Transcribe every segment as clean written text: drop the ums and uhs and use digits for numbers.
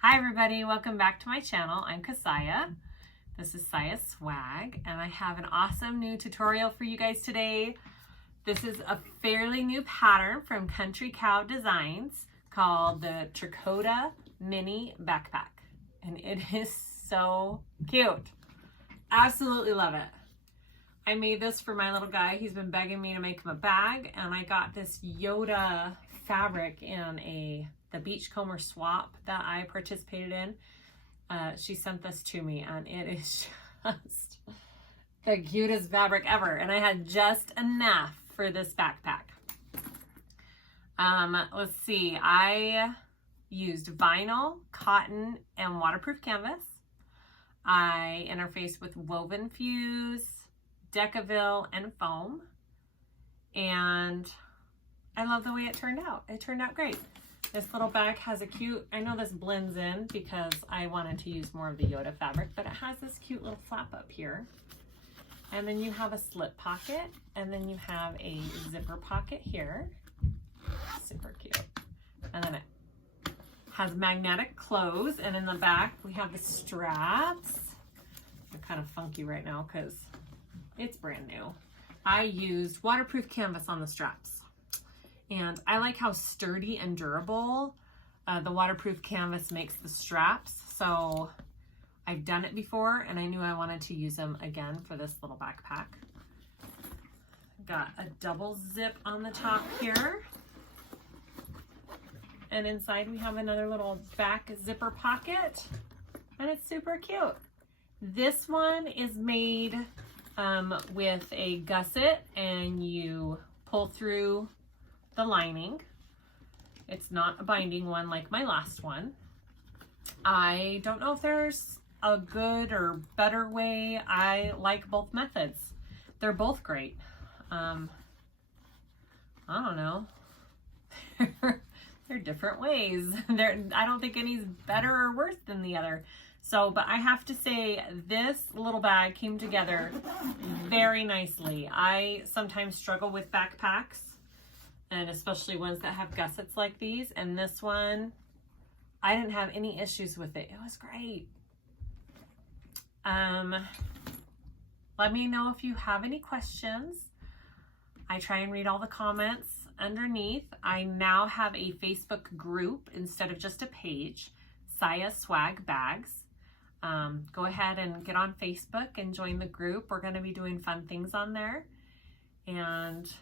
Hi everybody, welcome back to my channel. I'm Kassiah. This is SiahSwag, and I have an awesome new tutorial for you guys today. This is a fairly new pattern from Country Cow Designs called the Trekoda Mini Backpack. And it is so cute. Absolutely love it. I made this for my little guy. He's been begging me to make him a bag, and I got this Yoda fabric in the beachcomber swap that I participated in. She sent this to me, and it is just the cutest fabric ever. And I had just enough for this backpack. Let's see. I used vinyl, cotton, and waterproof canvas. I interfaced with Wovenfuse, decovil, and foam. And I love the way it turned out. It turned out great. This little bag has a cute, I know this blends in because I wanted to use more of the Yoda fabric, but it has this cute little flap up here. And then you have a slip pocket, and then you have a zipper pocket here. Super cute. And then it has magnetic close, and in the back we have the straps. They're kind of funky right now because it's brand new. I used waterproof canvas on the straps. And I like how sturdy and durable the waterproof canvas makes the straps. So I've done it before, and I knew I wanted to use them again for this little backpack. Got a double zip on the top here. And inside we have another little back zipper pocket, and it's super cute. This one is made with a gusset, and you pull through the lining. It's not a binding one like my last one. I don't know if there's a good or better way. I like both methods. They're both great. I don't know. They're different ways. I don't think any's better or worse than the other. So, but I have to say this little bag came together very nicely. I sometimes struggle with backpacks, and especially ones that have gussets like these. And this one, I didn't have any issues with it. It was great. Let me know if you have any questions. I try and read all the comments underneath. I now have a Facebook group instead of just a page, SiahSwag Bags. Go ahead and get on Facebook and join the group. We're going to be doing fun things on there. And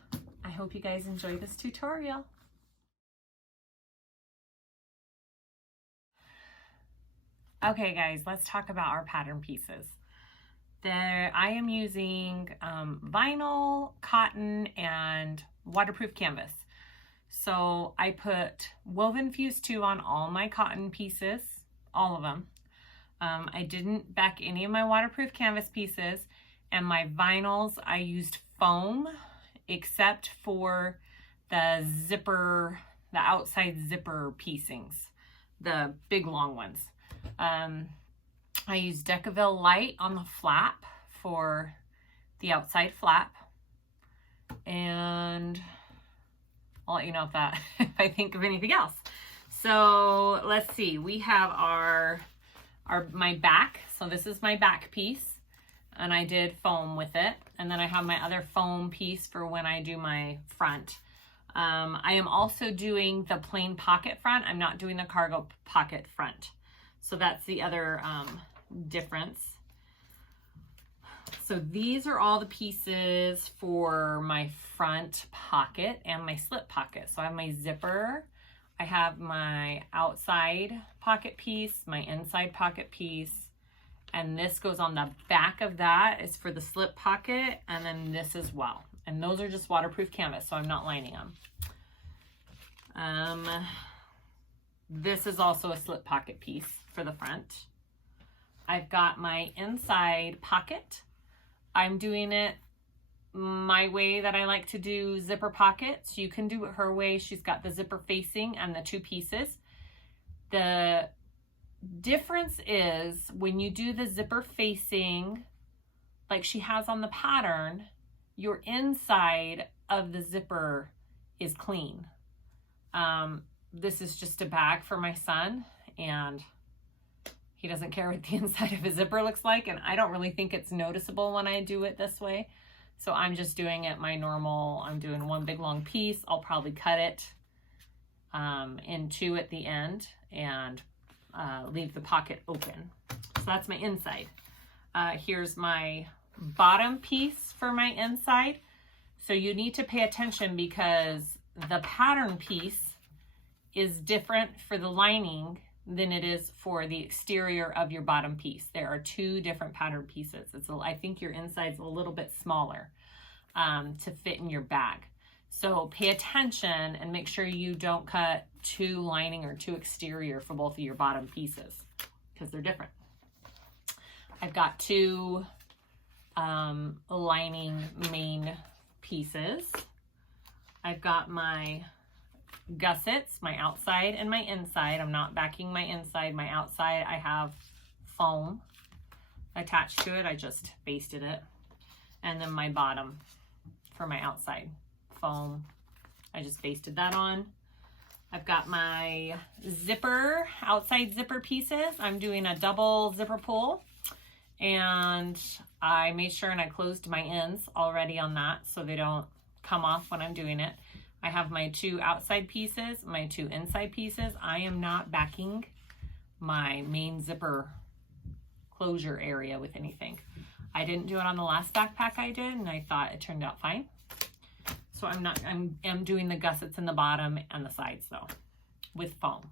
I hope you guys enjoy this tutorial. Okay guys, let's talk about our pattern pieces. I am using vinyl, cotton, and waterproof canvas. So I put Wovenfuse 2 on all my cotton pieces, all of them. I didn't back any of my waterproof canvas pieces, and my vinyls I used foam, except for the zipper, the outside zipper piecings, the big long ones. I used decovil light on the flap for the outside flap, and I'll let you know if I think of anything else. So let's see, we have my back. So this is my back piece, and I did foam with it. And then I have my other foam piece for when I do my front. I am also doing the plain pocket front. I'm not doing the cargo pocket front. So that's the other difference. So these are all the pieces for my front pocket and my slip pocket. So I have my zipper, I have my outside pocket piece, my inside pocket piece, and this goes on the back of that is for the slip pocket, and then this as well. And those are just waterproof canvas, so I'm not lining them. This is also a slip pocket piece for the front. I've got my inside pocket. I'm doing it my way that I like to do zipper pockets. You can do it her way. She's got the zipper facing and the two pieces. The difference is when you do the zipper facing, like she has on the pattern, your inside of the zipper is clean. This is just a bag for my son, and He doesn't care what the inside of his zipper looks like, and I don't really think it's noticeable when I do it this way. So I'm just doing it my normal, I'm doing one big long piece. I'll probably cut it in two at the end and leave the pocket open. So that's my inside. Here's my bottom piece for my inside. So you need to pay attention because the pattern piece is different for the lining than it is for the exterior of your bottom piece. There are two different pattern pieces. I think your inside's a little bit smaller to fit in your bag. So pay attention and make sure you don't cut too lining or too exterior for both of your bottom pieces because they're different. I've got two lining main pieces. I've got my gussets, my outside and my inside. I'm not backing my inside. My outside, I have foam attached to it. I just basted it. And then my bottom for my outside foam, I just basted that on. I've got my zipper, outside zipper pieces. I'm doing a double zipper pull, and I made sure and I closed my ends already on that so they don't come off when I'm doing it. I have my two outside pieces, my two inside pieces. I am not backing my main zipper closure area with anything. I didn't do it on the last backpack I did, and I thought it turned out fine. So I'm doing the gussets in the bottom and the sides though, with foam.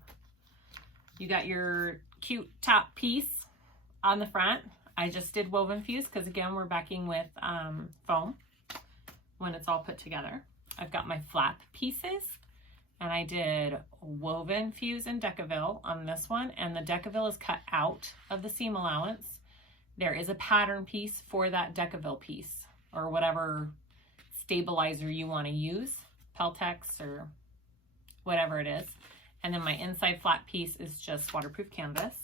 You got your cute top piece on the front. I just did Wovenfuse because again, we're backing with foam when it's all put together. I've got my flap pieces, and I did Wovenfuse and decovil on this one, and the decovil is cut out of the seam allowance. There is a pattern piece for that decovil piece, or whatever stabilizer you want to use, Peltex or whatever it is. And then my inside flat piece is just waterproof canvas.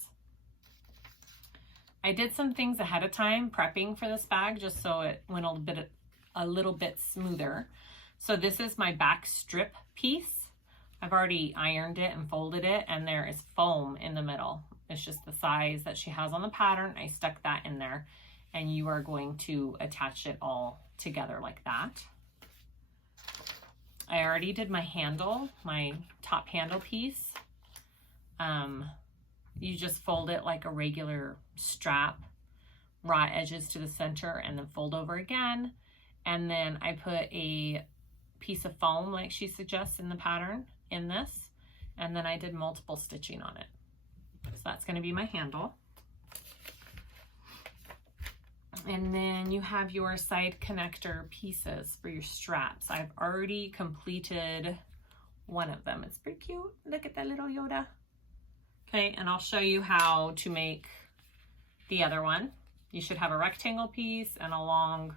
I did some things ahead of time prepping for this bag just so it went a little bit smoother. So this is my back strip piece. I've already ironed it and folded it, and there is foam in the middle. It's just the size that she has on the pattern. I stuck that in there, and you are going to attach it all together like that. I already did my handle, my top handle piece. You just fold it like a regular strap, raw edges to the center, and then fold over again. And then I put a piece of foam like she suggests in the pattern in this, and then I did multiple stitching on it. So that's going to be my handle. And then you have your side connector pieces for your straps. I've already completed one of them. It's pretty cute. Look at that little Yoda. Okay, and I'll show you how to make the other one. You should have a rectangle piece and a long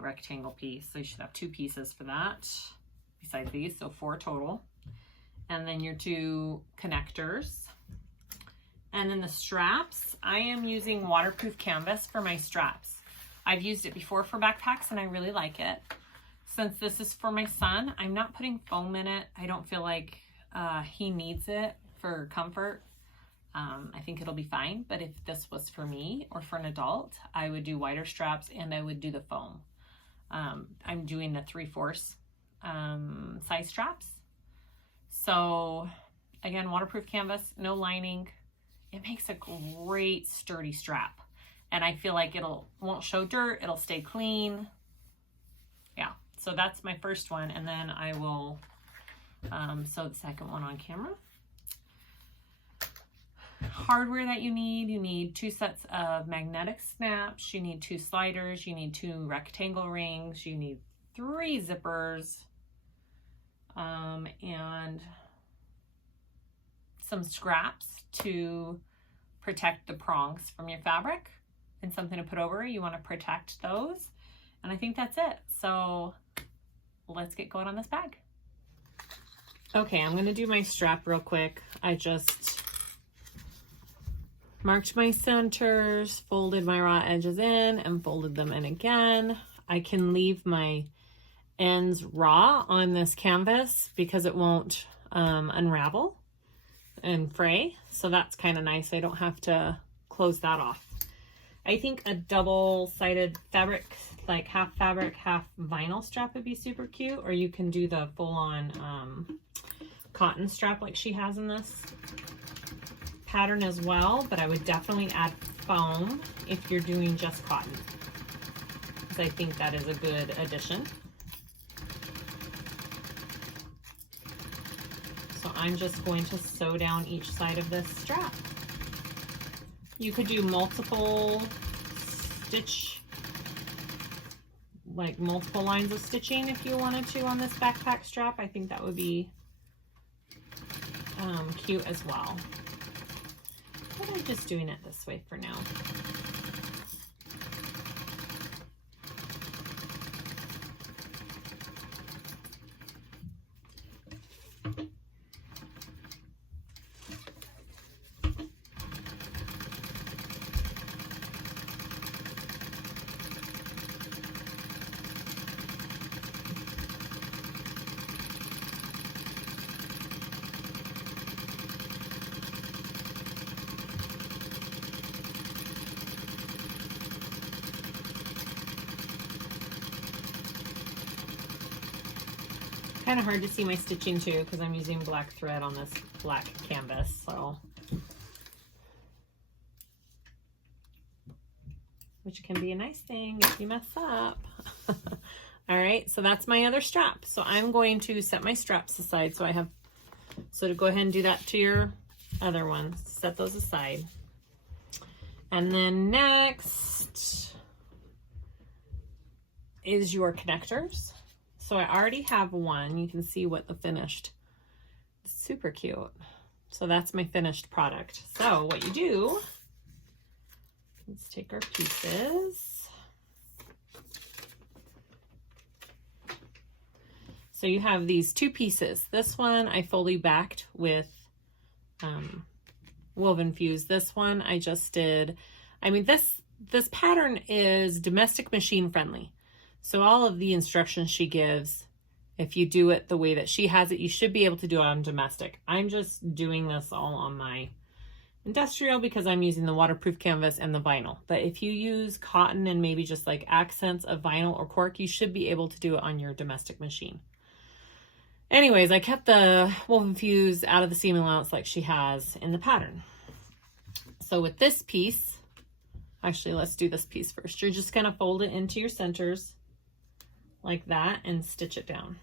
rectangle piece. So you should have two pieces for that besides these, so 4 total. And then your 2 connectors. And then the straps, I am using waterproof canvas for my straps. I've used it before for backpacks and I really like it. Since this is for my son, I'm not putting foam in it. I don't feel like he needs it for comfort. I think it'll be fine, but if this was for me or for an adult, I would do wider straps and I would do the foam. I'm doing the 3/4 size straps. So again, waterproof canvas, no lining. It makes a great sturdy strap. And I feel like won't show dirt, it'll stay clean. Yeah, so that's my first one. And then I will sew the second one on camera. Hardware that you need 2 sets of magnetic snaps, you need 2 sliders, you need 2 rectangle rings, you need 3 zippers, and some scraps to protect the prongs from your fabric, and something to put over. You want to protect those. And I think that's it. So let's get going on this bag. Okay, I'm going to do my strap real quick. I just marked my centers, folded my raw edges in, and folded them in again. I can leave my ends raw on this canvas because it won't unravel. and fray. So that's kind of nice. I don't have to close that off. I think a double-sided fabric, like half fabric, half vinyl strap would be super cute. Or you can do the full-on cotton strap like she has in this pattern as well. But I would definitely add foam if you're doing just cotton, because I think that is a good addition. So I'm just going to sew down each side of this strap. You could do multiple stitch, like multiple lines of stitching if you wanted to on this backpack strap. I think that would be cute as well. But I'm just doing it this way for now. Kind of hard to see my stitching too because I'm using black thread on this black canvas, so which can be a nice thing if you mess up. All right, so that's my other strap. So I'm going to set my straps aside. So to go ahead and do that to your other ones, set those aside. And then next is your connectors. So I already have one. You can see what the finished, it's super cute. So that's my finished product. So what you do, let's take our pieces. So you have these two pieces. This one I fully backed with Wovenfuse. This one I just did, I mean, this pattern is domestic machine friendly. So all of the instructions she gives, if you do it the way that she has it, you should be able to do it on domestic. I'm just doing this all on my industrial because I'm using the waterproof canvas and the vinyl. But if you use cotton and maybe just like accents of vinyl or cork, you should be able to do it on your domestic machine. Anyways, I kept the Wovenfuse out of the seam allowance like she has in the pattern. So with this piece, actually let's do this piece first. You're just gonna fold it into your centers like that and stitch it down.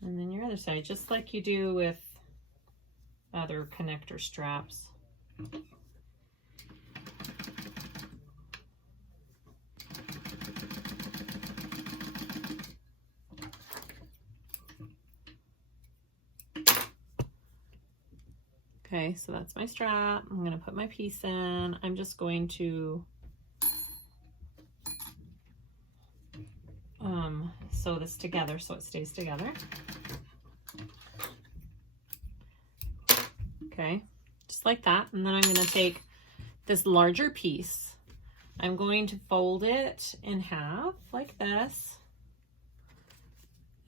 And then your other side, just like you do with other connector straps. Okay, so that's my strap. I'm going to put my piece in. I'm just going to sew this together so it stays together. Okay, just like that. And then I'm going to take this larger piece. I'm going to fold it in half like this.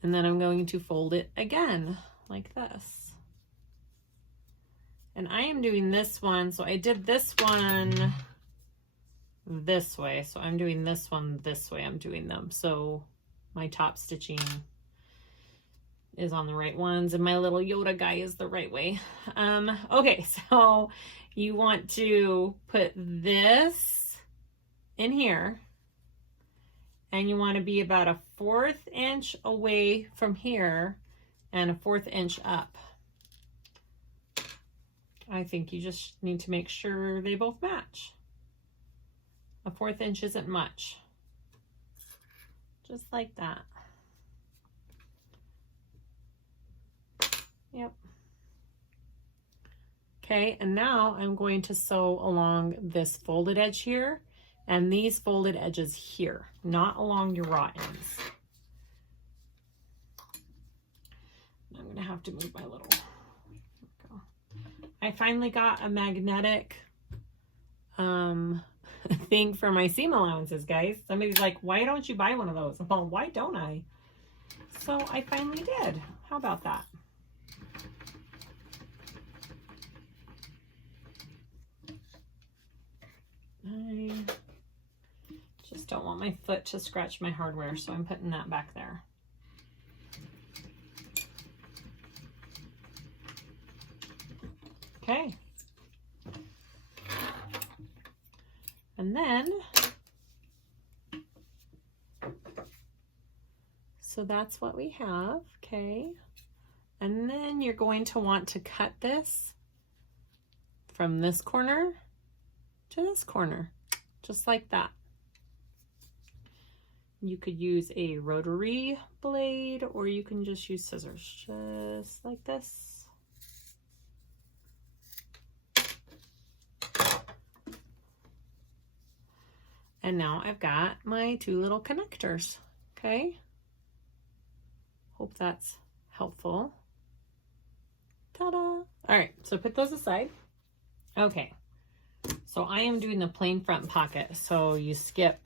And then I'm going to fold it again like this. And I am doing this one, so I did this one this way, so I'm doing this one this way. I'm doing them so my top stitching is on the right ones and my little Yoda guy is the right way. Okay, so you want to put this in here and you want to be about a 1/4 inch away from here and a 1/4 inch up. I think you just need to make sure they both match. A 1/4 inch isn't much. Just like that. Yep. Okay, and now I'm going to sew along this folded edge here and these folded edges here, not along your raw ends. I'm gonna have to move my little, I finally got a magnetic thing for my seam allowances, guys. Somebody's like, why don't you buy one of those? Well, why don't I? So I finally did. How about that? I just don't want my foot to scratch my hardware, so I'm putting that back there. Okay. And then, so that's what we have, okay? And then you're going to want to cut this from this corner to this corner, just like that. You could use a rotary blade, or you can just use scissors, just like this. And now I've got my two little connectors, okay? Hope that's helpful. Ta-da! All right, so put those aside. Okay, so I am doing the plain front pocket. So you skip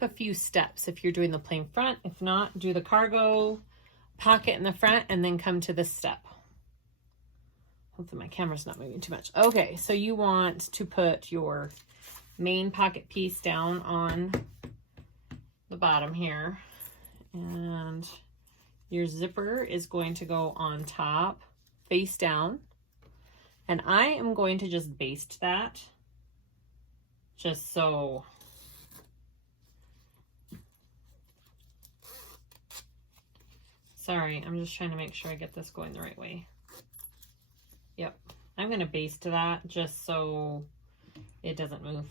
a few steps if you're doing the plain front. If not, do the cargo pocket in the front and then come to this step. Hopefully my camera's not moving too much. Okay, so you want to put your main pocket piece down on the bottom here, and your zipper is going to go on top, face down, and I am going to just baste that just so sorry, I'm just trying to make sure I get this going the right way. Yep, I'm going to baste that just so it doesn't move.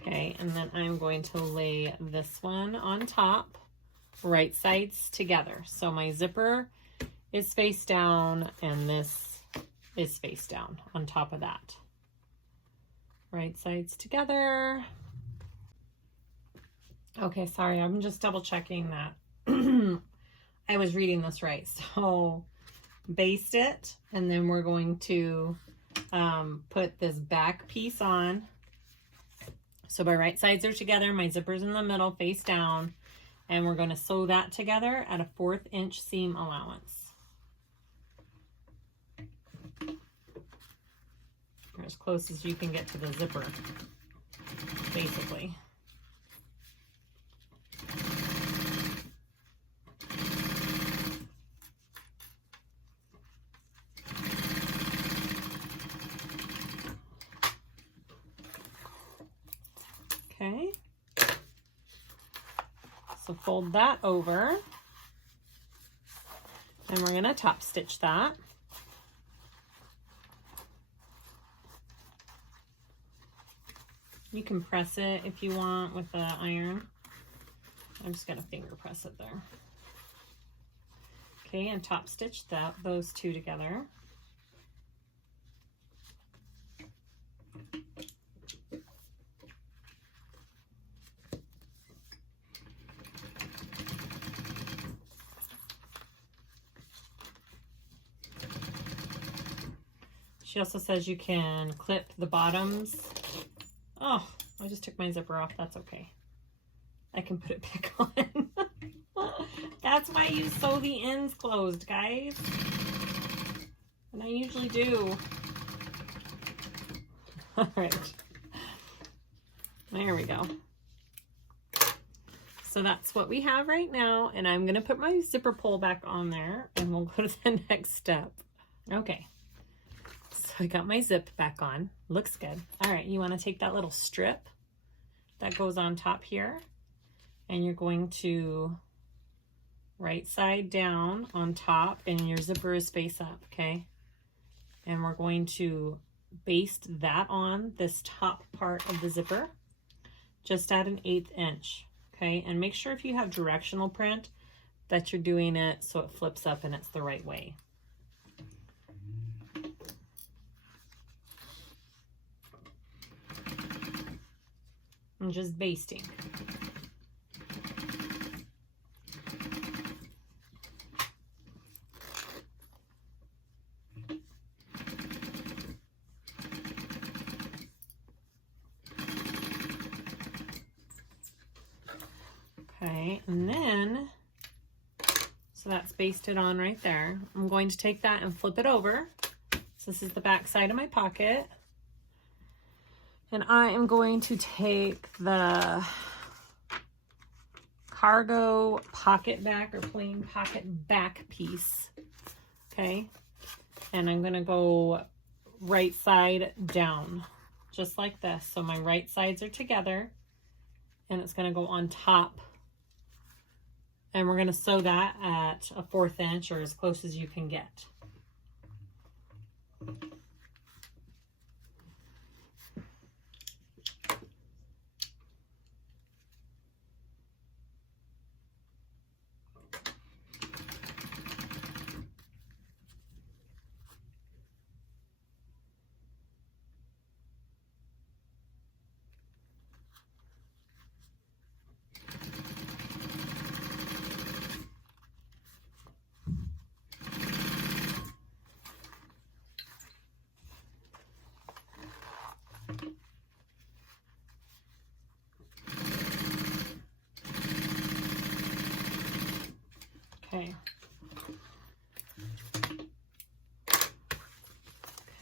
Okay, and then I'm going to lay this one on top, right sides together. So my zipper is face down and this is face down on top of that. Right sides together. Okay, sorry, I'm just double checking that I was reading this right. So baste it, and then we're going to put this back piece on. So my right sides are together, my zipper's in the middle, face down, and we're going to sew that together at a 1/4 inch seam allowance. Or as close as you can get to the zipper, basically. Okay, so fold that over, and we're going to top stitch that. You can press it if you want with the iron. I'm just going to finger press it there. Okay, and top stitch those two together. She also says you can clip the bottoms. Oh, I just took my zipper off. That's okay. I can put it back on. That's why you sew the ends closed, guys. And I usually do. All right. There we go. So that's what we have right now. And I'm going to put my zipper pull back on there, and we'll go to the next step. Okay. So I got my zip back on. Looks good. All right, you want to take that little strip that goes on top here, and you're going to right side down on top, and your zipper is face up, okay? And we're going to baste that on this top part of the zipper, just at an 1/8 inch, okay? And make sure if you have directional print that you're doing it so it flips up and it's the right way. I'm just basting. Okay, and then, so that's basted on right there. I'm going to take that and flip it over. So this is the back side of my pocket. And I am going to take the cargo pocket back or plain pocket back piece, okay? And I'm gonna go right side down, just like this. So my right sides are together, and it's gonna go on top. And we're gonna sew that at a 1/4 inch or as close as you can get.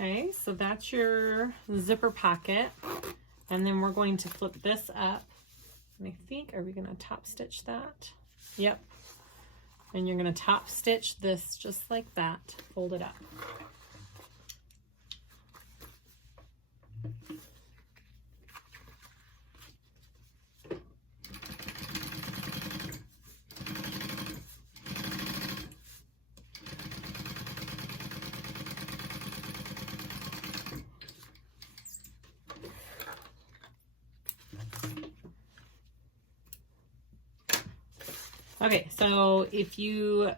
Okay, so that's your zipper pocket. And then we're going to flip this up. And I think, are we going to top stitch that? Yep. And you're going to top stitch this just like that. Fold it up. Okay, so if you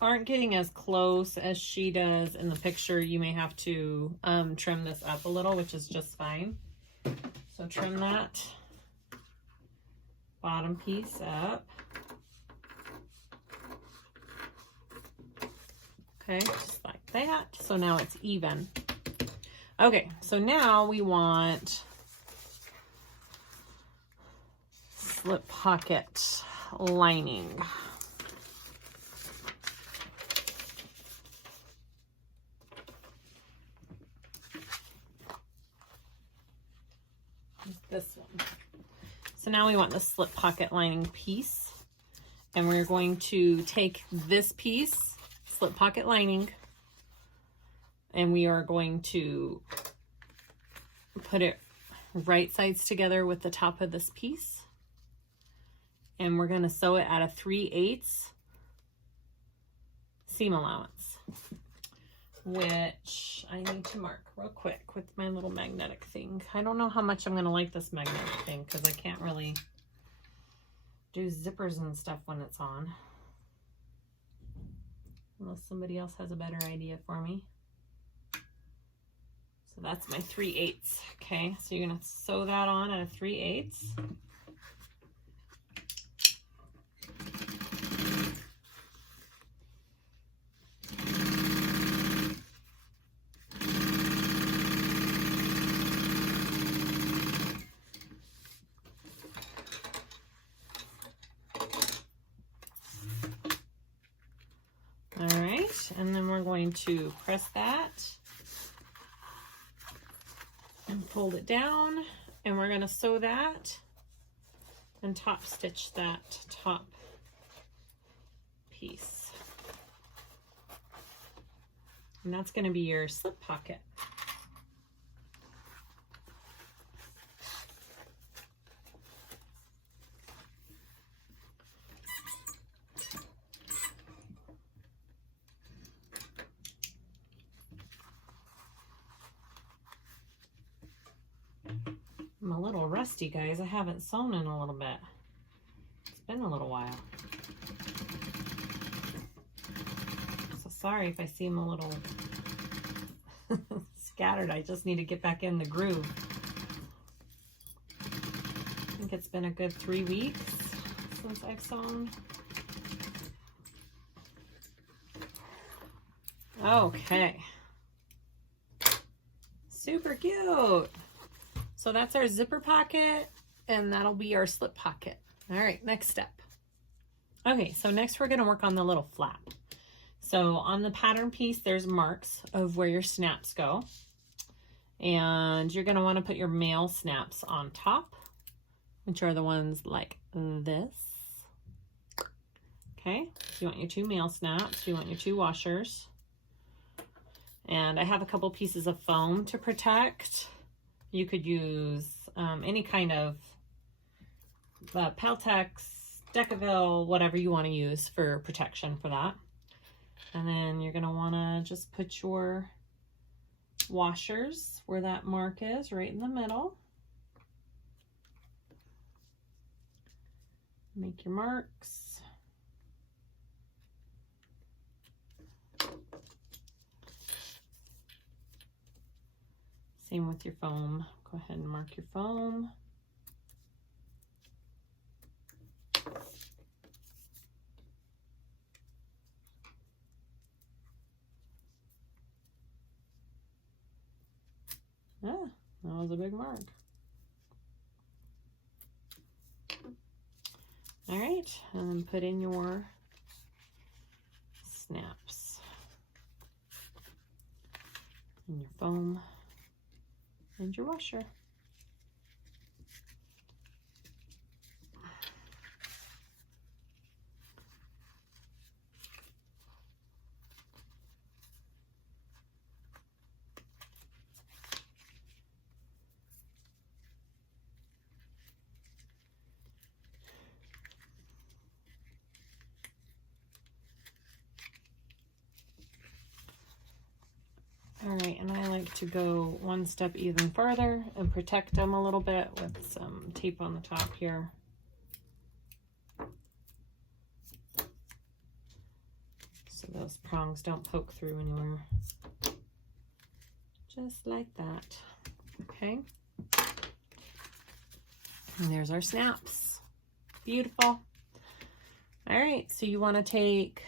aren't getting as close as she does in the picture, you may have to trim this up a little, which is just fine. So trim that bottom piece up. Okay, just like that. So now it's even. Okay, so now we want slip pocket lining. This one. So now we want the slip pocket lining piece, and we're going to take this piece, slip pocket lining, and we are going to put it right sides together with the top of this piece. And we're going to sew it at a 3/8 seam allowance, which I need to mark real quick with my little magnetic thing. I don't know how much I'm going to like this magnetic thing because I can't really do zippers and stuff when it's on. Unless somebody else has a better idea for me. So that's my 3/8. Okay, so you're going to sew that on at a 3/8. And then we're going to press that and fold it down, and we're going to sew that and top stitch that top piece. And that's going to be your slip pocket. I'm a little rusty, guys. I haven't sewn in a little bit. It's been a little while. So sorry if I seem a little scattered. I just need to get back in the groove. it's been a good 3 weeks since I've sewn. Okay. Super cute. So that's our zipper pocket, and that'll be our slip pocket. All right, next step. Okay, so next we're gonna work on the little flap. So on the pattern piece, there's marks of where your snaps go. And you're gonna wanna put your male snaps on top, which are the ones like this. Okay, you want your 2 male snaps, you want your 2 washers. And I have a couple pieces of foam to protect. You could use any kind of Peltex, decovil, whatever you want to use for protection for that. And then you're going to want to just put your washers where that mark is, right in the middle. Make your marks. Same with your foam. Go ahead and mark your foam. Ah, that was a big mark. All right, and then put in your snaps and your foam and your washer. All right, and I like to go one step even further and protect them a little bit with some tape on the top here. So those prongs don't poke through anywhere. Just like that, okay? And there's our snaps. Beautiful. All right, so you wanna take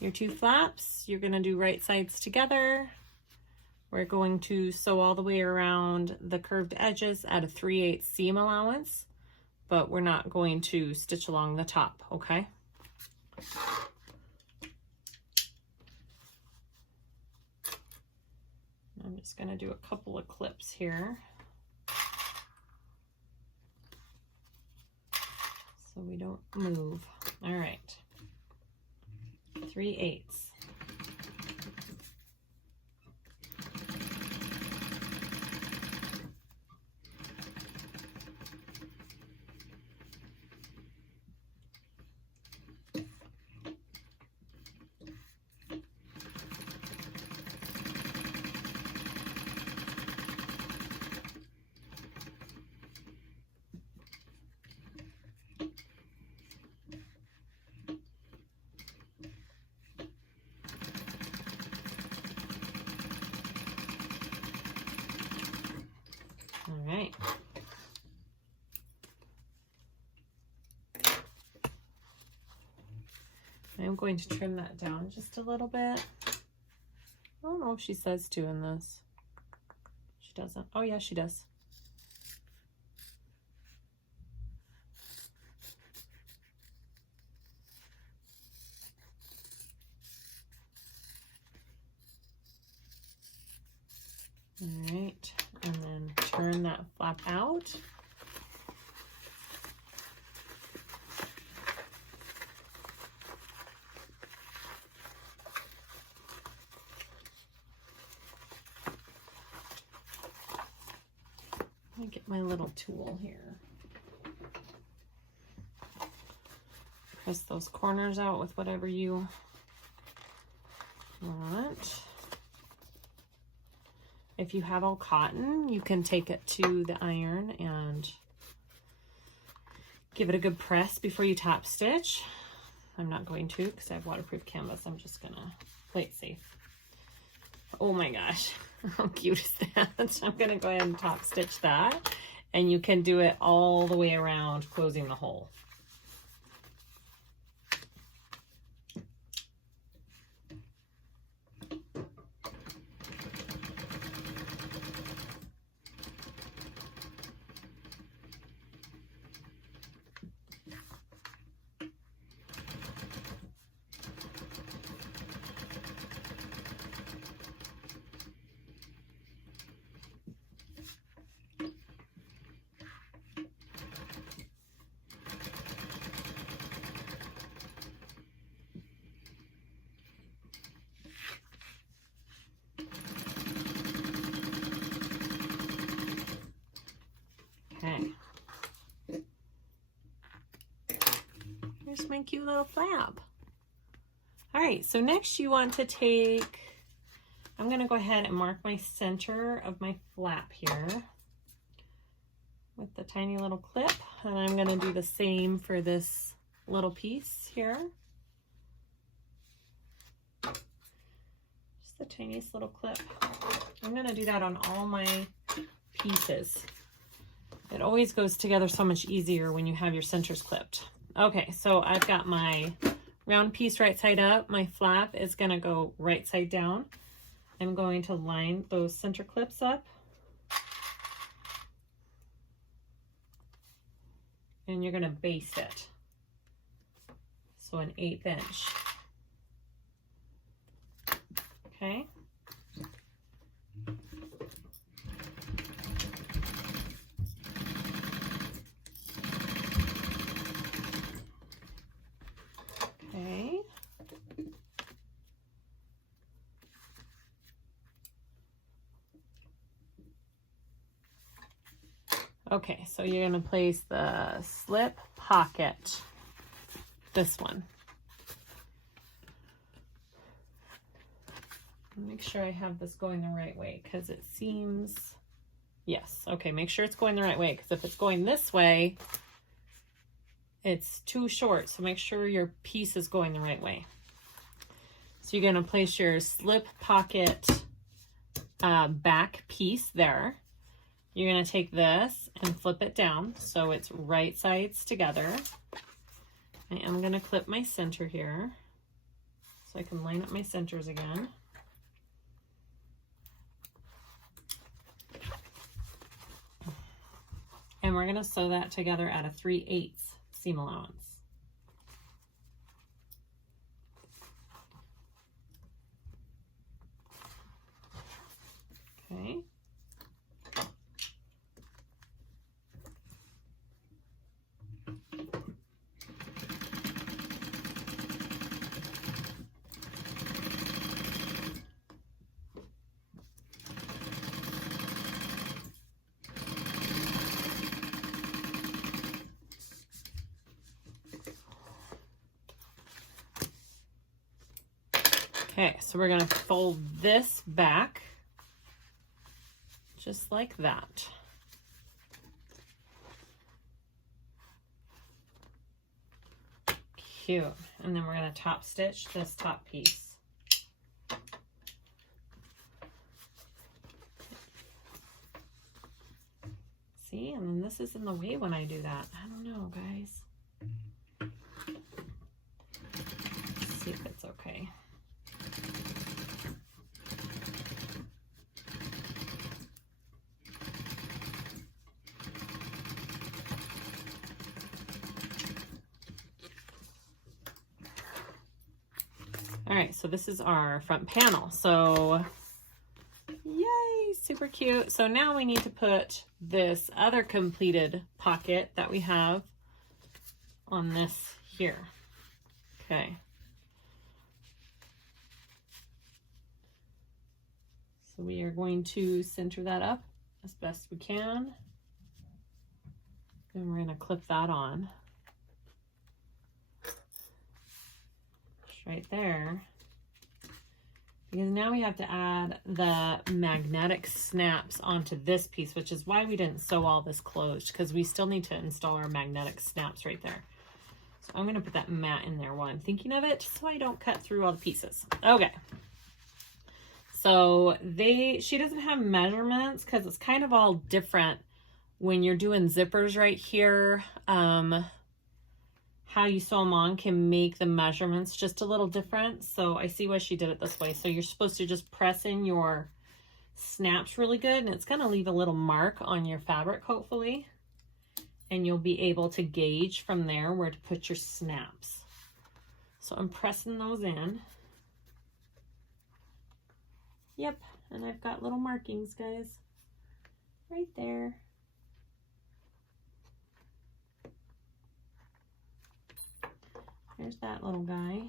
your 2 flaps, you're gonna do right sides together. We're going to sew all the way around the curved edges at a 3/8 seam allowance, but we're not going to stitch along the top, okay? I'm just gonna do a couple of clips here, so we don't move. All right. 3/8. All right. I'm going to trim that down just a little bit. I don't know if she says to in this. She doesn't. Oh yeah, she does. All right, and then turn that flap out. Let me get my little tool here. Press those corners out with whatever you want. If you have all cotton, you can take it to the iron and give it a good press before you top stitch. I'm not going to because I have waterproof canvas. I'm just gonna play it safe. Oh my gosh, how cute is that? I'm gonna go ahead and top stitch that. And you can do it all the way around, closing the hole. Okay. Here's my cute little flap. All right, so next you want to take, I'm gonna go ahead and mark my center of my flap here with the tiny little clip, and I'm gonna do the same for this little piece here. Just the tiniest little clip. I'm gonna do that on all my pieces. It always goes together so much easier when you have your centers clipped. Okay, so I've got my round piece right side up. My flap is gonna go right side down. I'm going to line those center clips up. And you're gonna baste it. So an 1/8 inch. Okay. Okay. Okay, so you're going to place the slip pocket, this one. Make sure I have this going the right way because it seems, yes, okay, make sure it's going the right way because if it's going this way, it's too short, so make sure your piece is going the right way. So you're going to place your slip pocket back piece there. You're going to take this and flip it down so it's right sides together. I am going to clip my center here so I can line up my centers again. And we're going to sew that together at a 3/8 seam allowance. Okay. Okay, so we're going to fold this back just like that. Cute. And then we're going to top stitch this top piece. See, and then this is in the way when I do that. I don't know, guys. Let's see if it's okay. All right, so this is our front panel. So, yay, super cute. So now we need to put this other completed pocket that we have on this here. Okay. So we are going to center that up as best we can. And we're going to clip that on. Right there, because now we have to add the magnetic snaps onto this piece, which is why we didn't sew all this closed, because we still need to install our magnetic snaps right there. So I'm going to put that mat in there while I'm thinking of it, so I don't cut through all the pieces. Okay, so she doesn't have measurements because it's kind of all different when you're doing zippers right here, how you sew them on can make the measurements just a little different. So I see why she did it this way. So you're supposed to just press in your snaps really good, and it's going to leave a little mark on your fabric, hopefully. And you'll be able to gauge from there where to put your snaps. So I'm pressing those in. Yep, and I've got little markings, guys, right there. There's that little guy.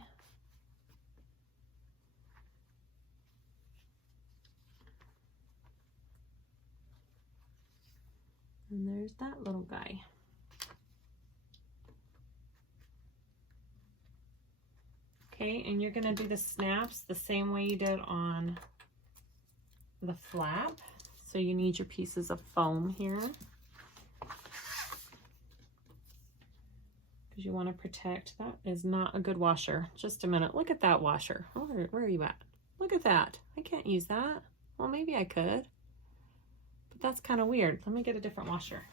And there's that little guy. Okay, and you're going to do the snaps the same way you did on the flap. So you need your pieces of foam here, because you want to protect. That is not a good washer. Just a minute. Look at that washer. Oh, where are you at? Look at that. I can't use that. Well, maybe I could, but that's kind of weird. Let me get a different washer.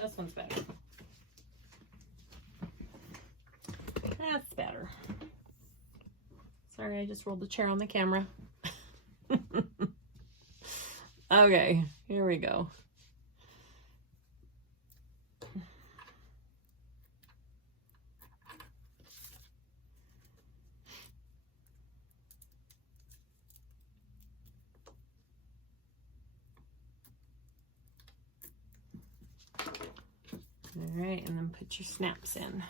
This one's better. That's better. Sorry, I just rolled the chair on the camera. Okay, here we go. All right, and then put your snaps in.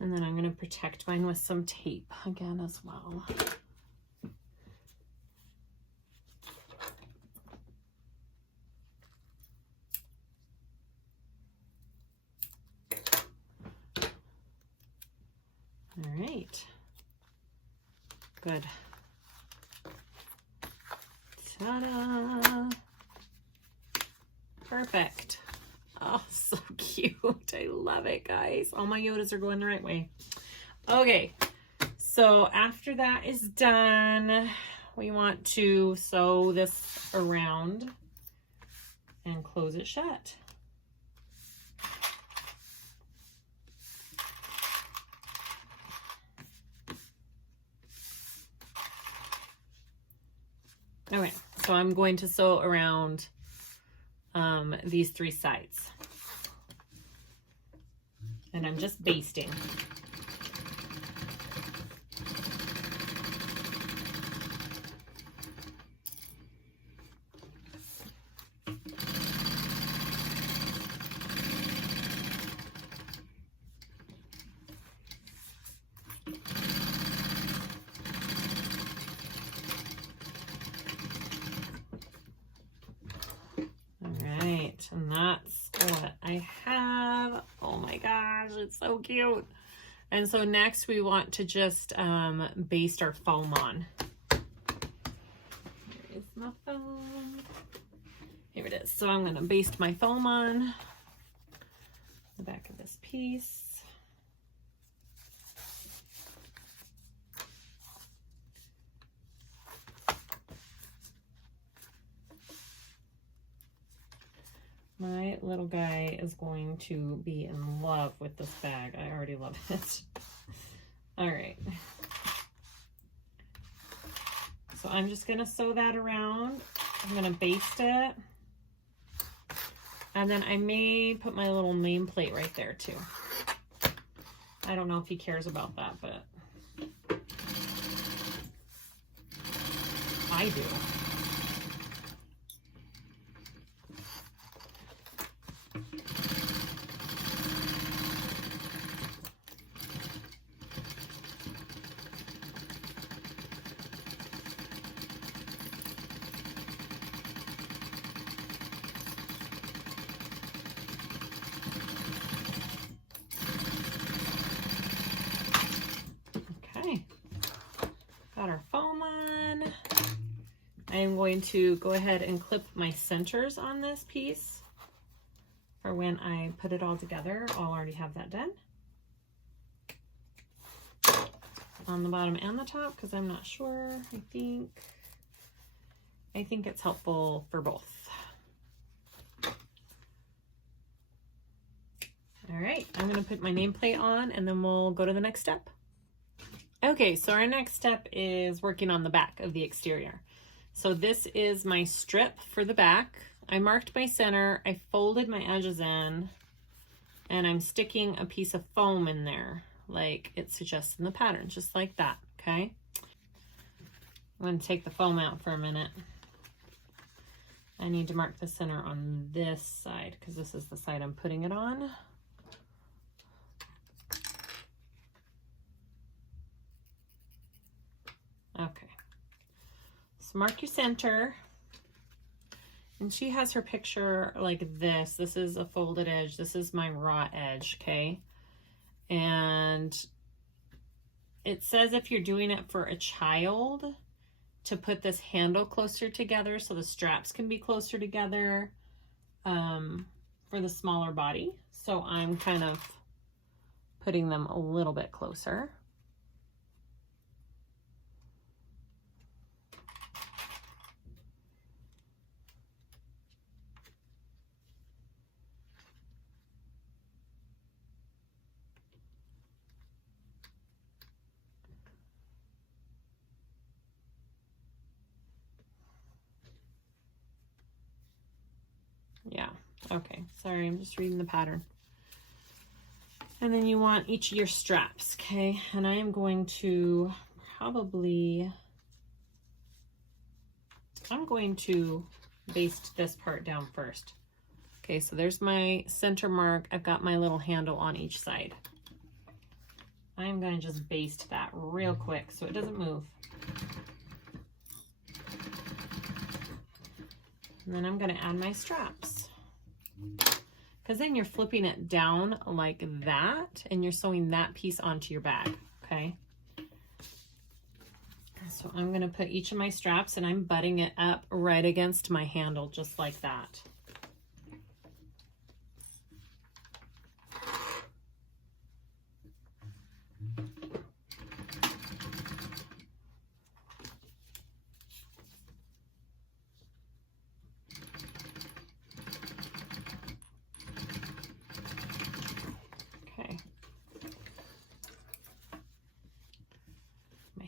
And then I'm going to protect mine with some tape again as well. All right. Good. Ta-da! Perfect. Oh, so cute. I love it, guys. All my Yodas are going the right way. Okay, so after that is done, we want to sew this around and close it shut. Okay, so I'm going to sew around these three sides, and I'm just basting. And that's what I have. Oh my gosh, it's so cute. And so next we want to just baste our foam on. Here is my foam. Here it is. So I'm going to baste my foam on the back of this piece. My little guy is going to be in love with this bag. I already love it. All right. So I'm just going to sew that around. I'm going to baste it. And then I may put my little nameplate right there too. I don't know if he cares about that, but I do. Okay, got our foam on. I am going to go ahead and clip my centers on this piece for when I put it all together. I'll already have that done. On the bottom and the top, because I'm not sure. I think it's helpful for both. All right, I'm gonna put my nameplate on and then we'll go to the next step. Okay, so our next step is working on the back of the exterior. So this is my strip for the back. I marked my center, I folded my edges in, and I'm sticking a piece of foam in there, like it suggests in the pattern, just like that, okay? I'm gonna take the foam out for a minute. I need to mark the center on this side, because this is the side I'm putting it on. Okay, so mark your center, and she has her picture like this. This is a folded edge. This is my raw edge, okay? And it says if you're doing it for a child to put this handle closer together so the straps can be closer together for the smaller body. So I'm kind of putting them a little bit closer. Yeah, okay, sorry, I'm just reading the pattern. And then you want each of your straps, okay? And I am going to I'm going to baste this part down first. Okay, so there's my center mark. I've got my little handle on each side. I'm gonna just baste that real quick so it doesn't move. And then I'm gonna add my straps. Because then you're flipping it down like that and you're sewing that piece onto your bag, okay? So I'm gonna put each of my straps and I'm butting it up right against my handle, just like that.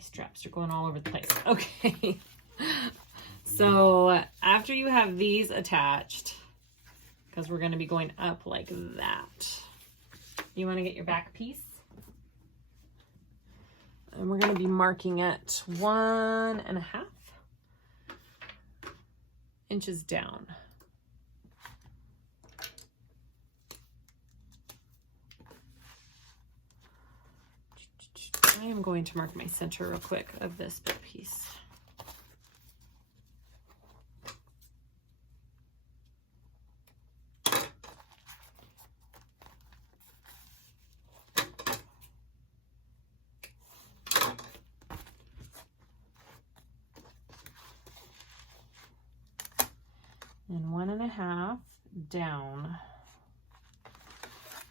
Straps are going all over the place. Okay. So after you have these attached, because we're going to be going up like that, you want to get your back piece. And we're going to be marking it 1.5 inches down. I am going to mark my center real quick of this bit piece. And 1.5 down.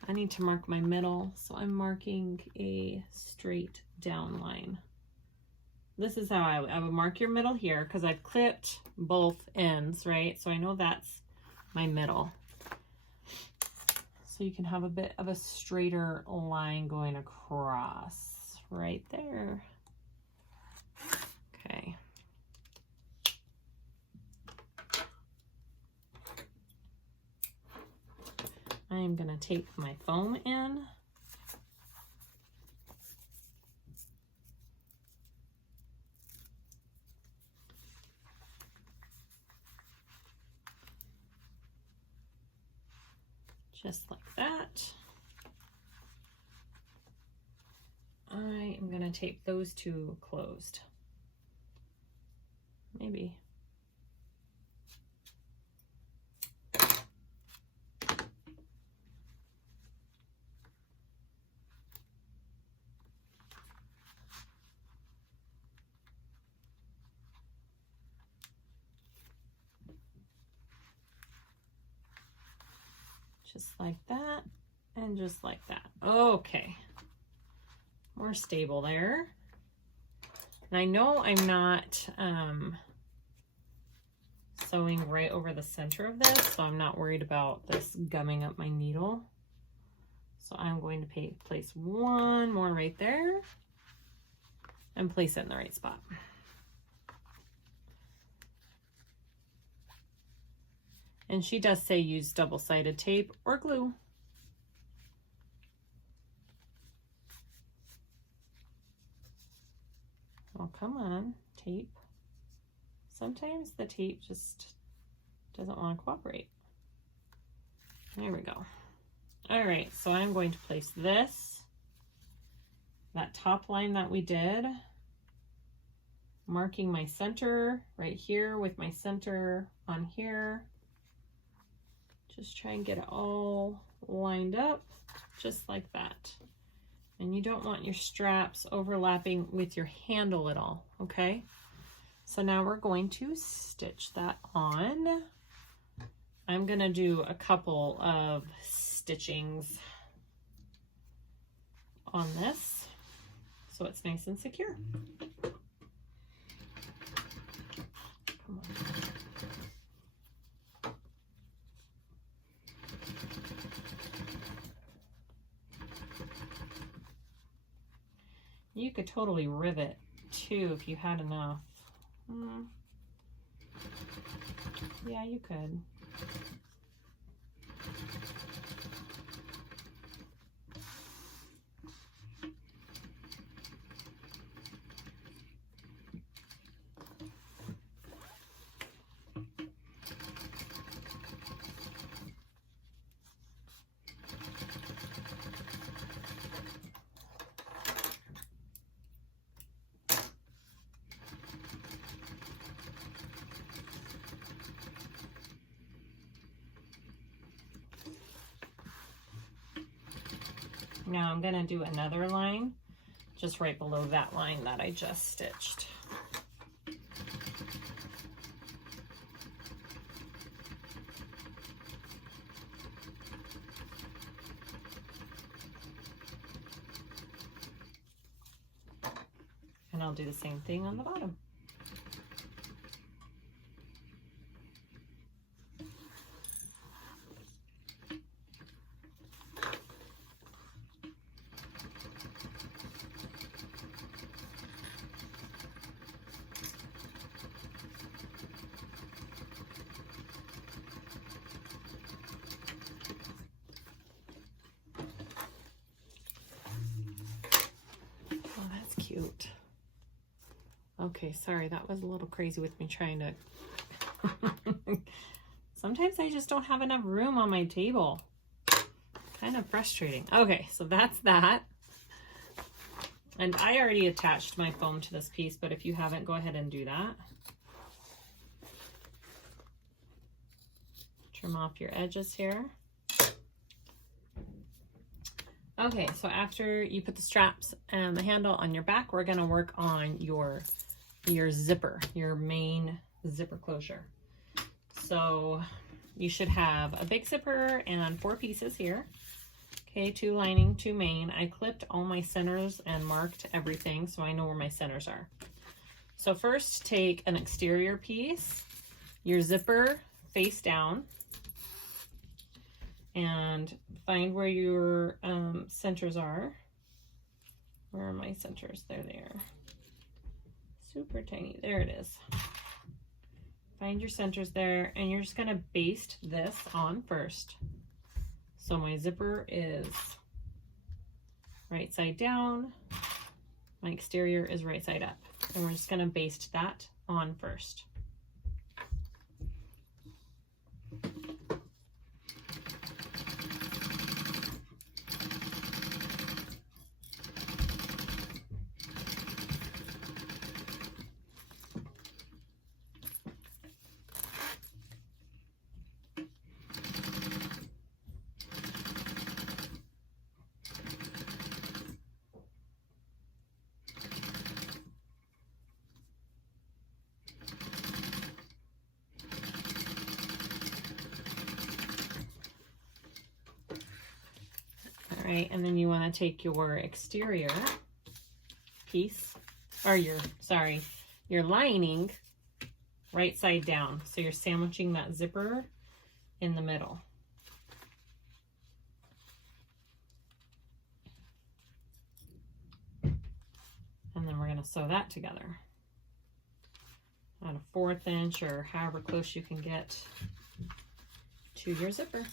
I need to mark my middle, so I'm marking a straight down line. This is how I would mark your middle here, because I've clipped both ends, right? So I know that's my middle. So you can have a bit of a straighter line going across right there. Okay. I am going to tape my foam in. just like that. I am going to tape those two closed. Maybe. Just like that, and just like that. Okay. More stable there. And I know I'm not sewing right over the center of this, so I'm not worried about this gumming up my needle. So I'm going to place one more right there and place it in the right spot. And she does say use double-sided tape or glue. Oh, come on, tape. Sometimes the tape just doesn't want to cooperate. There we go. All right, so I'm going to place this, that top line that we did, marking my center right here with my center on here. Just try and get it all lined up, just like that. And you don't want your straps overlapping with your handle at all, okay? So now we're going to stitch that on. I'm gonna do a couple of stitchings on this so it's nice and secure. Come on. You could totally rivet too if you had enough. Yeah, you could. Now I'm gonna do another line just right below that line that I just stitched. And I'll do the same thing on the bottom. Cute. Okay, sorry, that was a little crazy with me trying to sometimes I just don't have enough room on my table. Kind of frustrating. Okay, so that's that. And I already attached my foam to this piece, but if you haven't, go ahead and do that. Trim off your edges here. Okay, so after you put the straps and the handle on your back, we're gonna work on your zipper, your main zipper closure. So you should have a big zipper and 4 pieces here. Okay, 2 lining, 2 main. I clipped all my centers and marked everything so I know where my centers are. So first take an exterior piece, your zipper face down, and find where your centers are. Where are my centers? There they are. Super tiny. There it is. Find your centers there, and you're just going to baste this on first. So my zipper is right side down. My exterior is right side up. And we're just going to baste that on first. right? And then you want to take your exterior piece, or your lining right side down. So you're sandwiching that zipper in the middle. And then we're going to sew that together at a 1/4 inch or however close you can get to your zipper.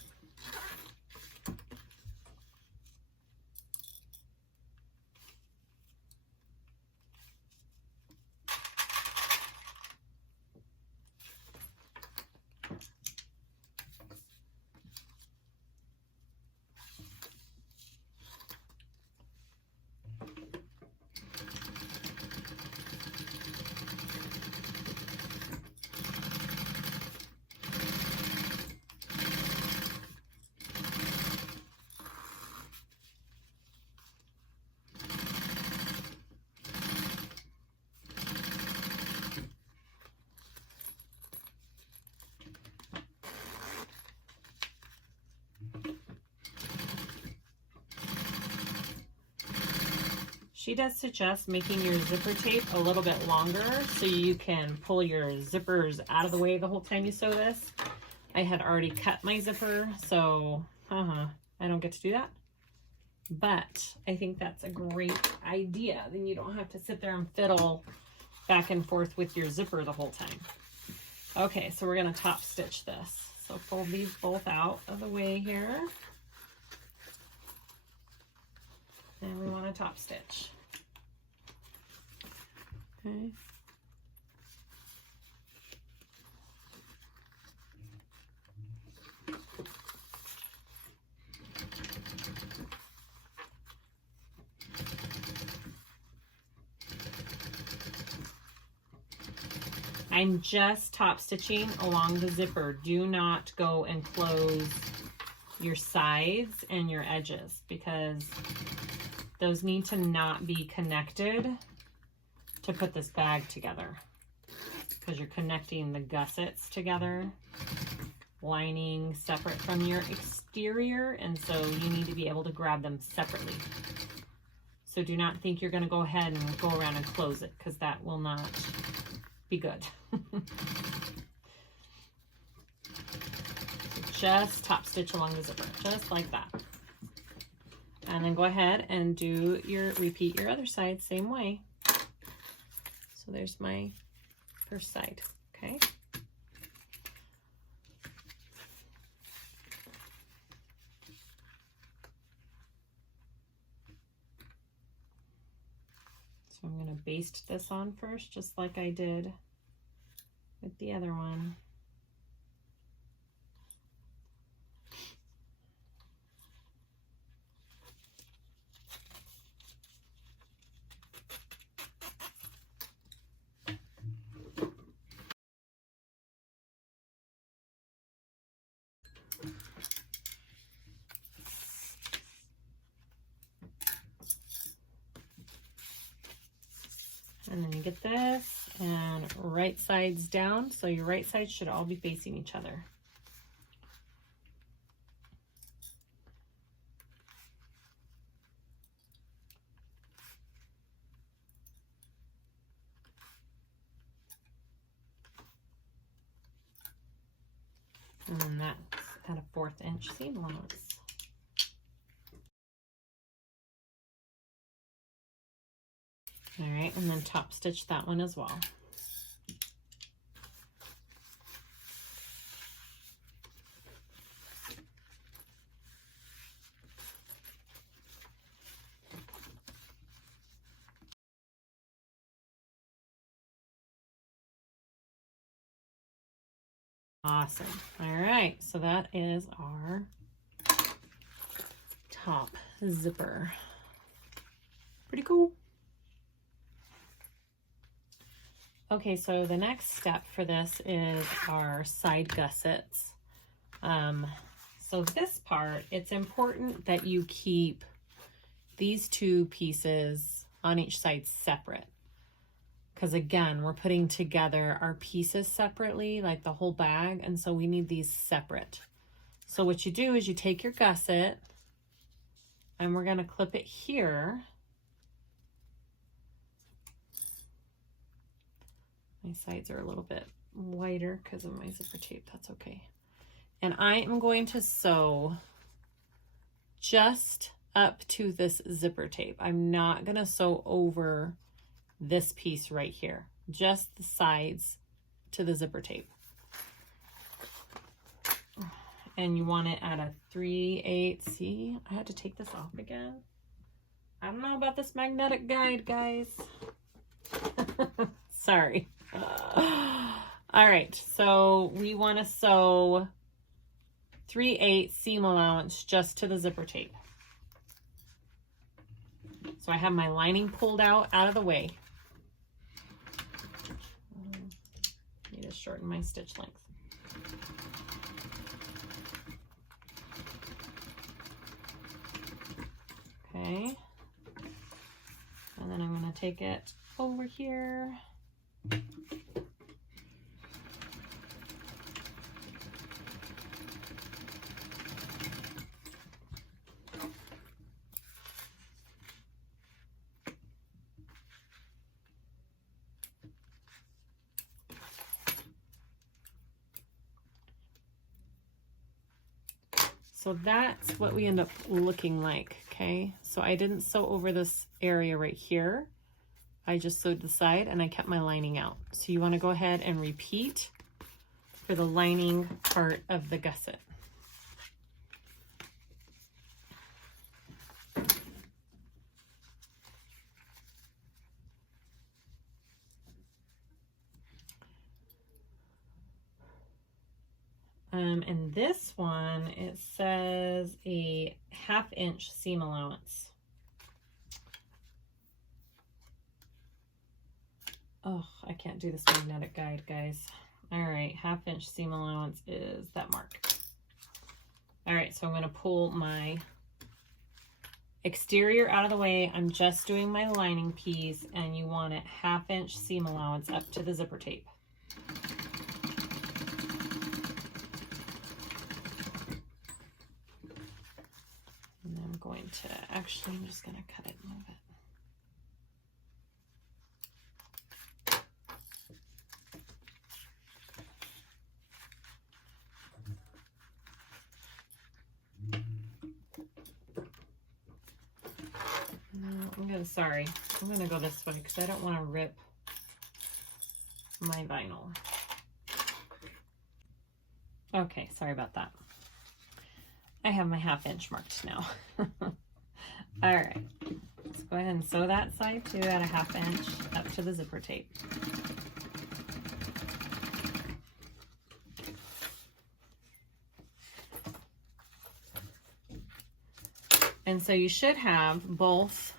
She does suggest making your zipper tape a little bit longer so you can pull your zippers out of the way the whole time you sew this. I had already cut my zipper, so I don't get to do that. But I think that's a great idea. Then you don't have to sit there and fiddle back and forth with your zipper the whole time. Okay, so we're gonna top stitch this. So fold these both out of the way here. And we want to top stitch. Okay. I'm just top stitching along the zipper. Do not go and close your sides and your edges because those need to not be connected to put this bag together, because you're connecting the gussets together, lining separate from your exterior, and so you need to be able to grab them separately. So do not think you're going to go ahead and go around and close it, because that will not be good. So just top stitch along the zipper, just like that. And then go ahead and repeat your other side same way. So there's my first side, okay? So I'm gonna baste this on first, just like I did with the other one. And then you get this, and right sides down, so your right sides should all be facing each other. And then that's at a 1/4 inch seam allowance. All right, and then top stitch that one as well. Awesome. All right, so that is our top zipper. Pretty cool. Okay, so the next step for this is our side gussets. So this part, it's important that you keep these two pieces on each side separate. Because again, we're putting together our pieces separately, like the whole bag, and so we need these separate. So what you do is you take your gusset and we're going to clip it here. My sides are a little bit wider because of my zipper tape. That's okay. And I am going to sew just up to this zipper tape. I'm not going to sew over this piece right here, just the sides to the zipper tape. And you want it at a 3/8. See, I had to take this off again. I don't know about this magnetic guide, guys. Sorry. All right, so we want to sew 3/8 seam allowance just to the zipper tape. So I have my lining pulled out of the way. Need to shorten my stitch length. Okay, and then I'm going to take it over here. So that's what we end up looking like, okay? So I didn't sew over this area right here. I just sewed the side and I kept my lining out. So you want to go ahead and repeat for the lining part of the gusset. And this one, it says a 1/2 inch seam allowance. Oh, I can't do this magnetic guide, guys. All right, 1/2 inch seam allowance is that mark. All right, so I'm going to pull my exterior out of the way. I'm just doing my lining piece, and you want it 1/2 inch seam allowance up to the zipper tape. And I'm going to, actually, I'm just going to cut it and move it. I'm gonna go this way because I don't want to rip my vinyl. Okay, sorry about that. I have my 1/2 inch marked now. All right, let's go ahead and sew that side too at a 1/2 inch up to the zipper tape. And so you should have both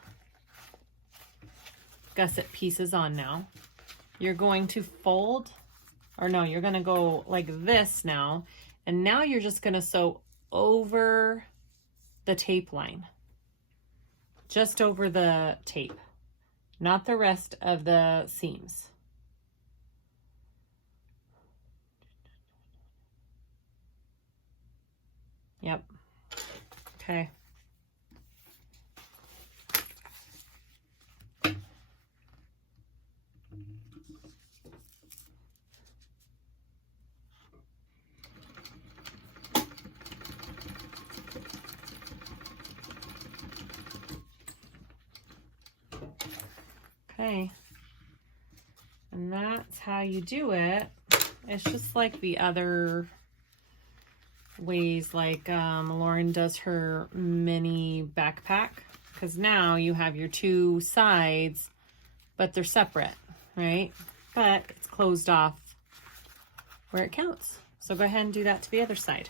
gusset pieces on now. You're going to fold, or no, you're going to go like this now. And now you're just going to sew over the tape line. Just over the tape, not the rest of the seams. Yep. Okay. Okay, and that's how you do it. It's just like the other ways, like Lauren does her mini backpack, because now you have your two sides, but they're separate, right? But it's closed off where it counts. So go ahead and do that to the other side.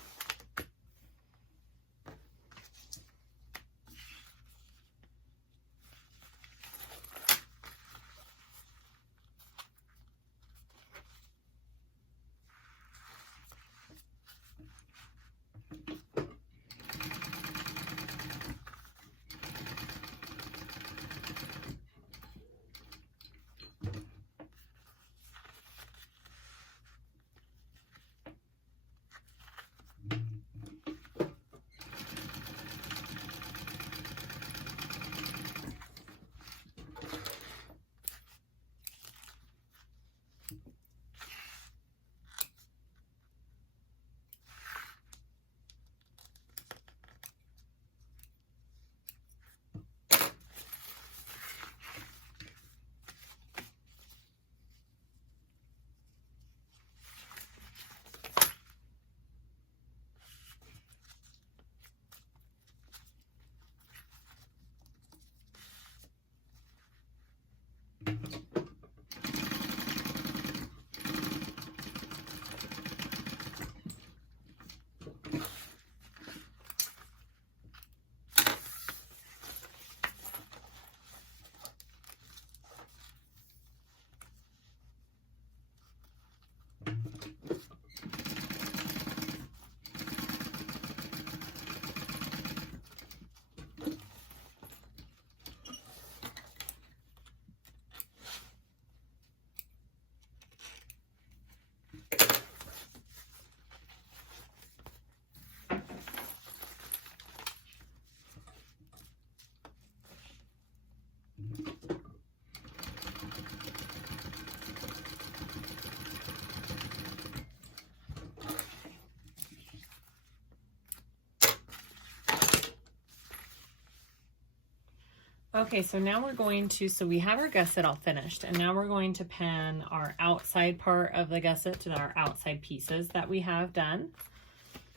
Okay, so now we're going to, so we have our gusset all finished, and now we're going to pen our outside part of the gusset to our outside pieces that we have done.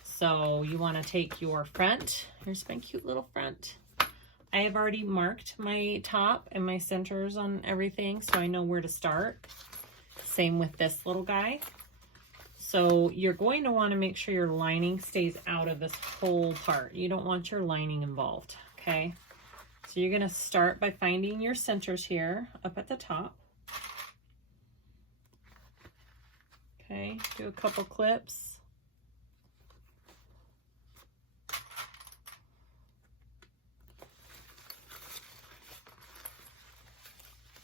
So you want to take your front, here's my cute little front. I have already marked my top and my centers on everything, so I know where to start. Same with this little guy. So you're going to want to make sure your lining stays out of this whole part. You don't want your lining involved, okay? So you're going to start by finding your centers here up at the top. Okay, do a couple clips.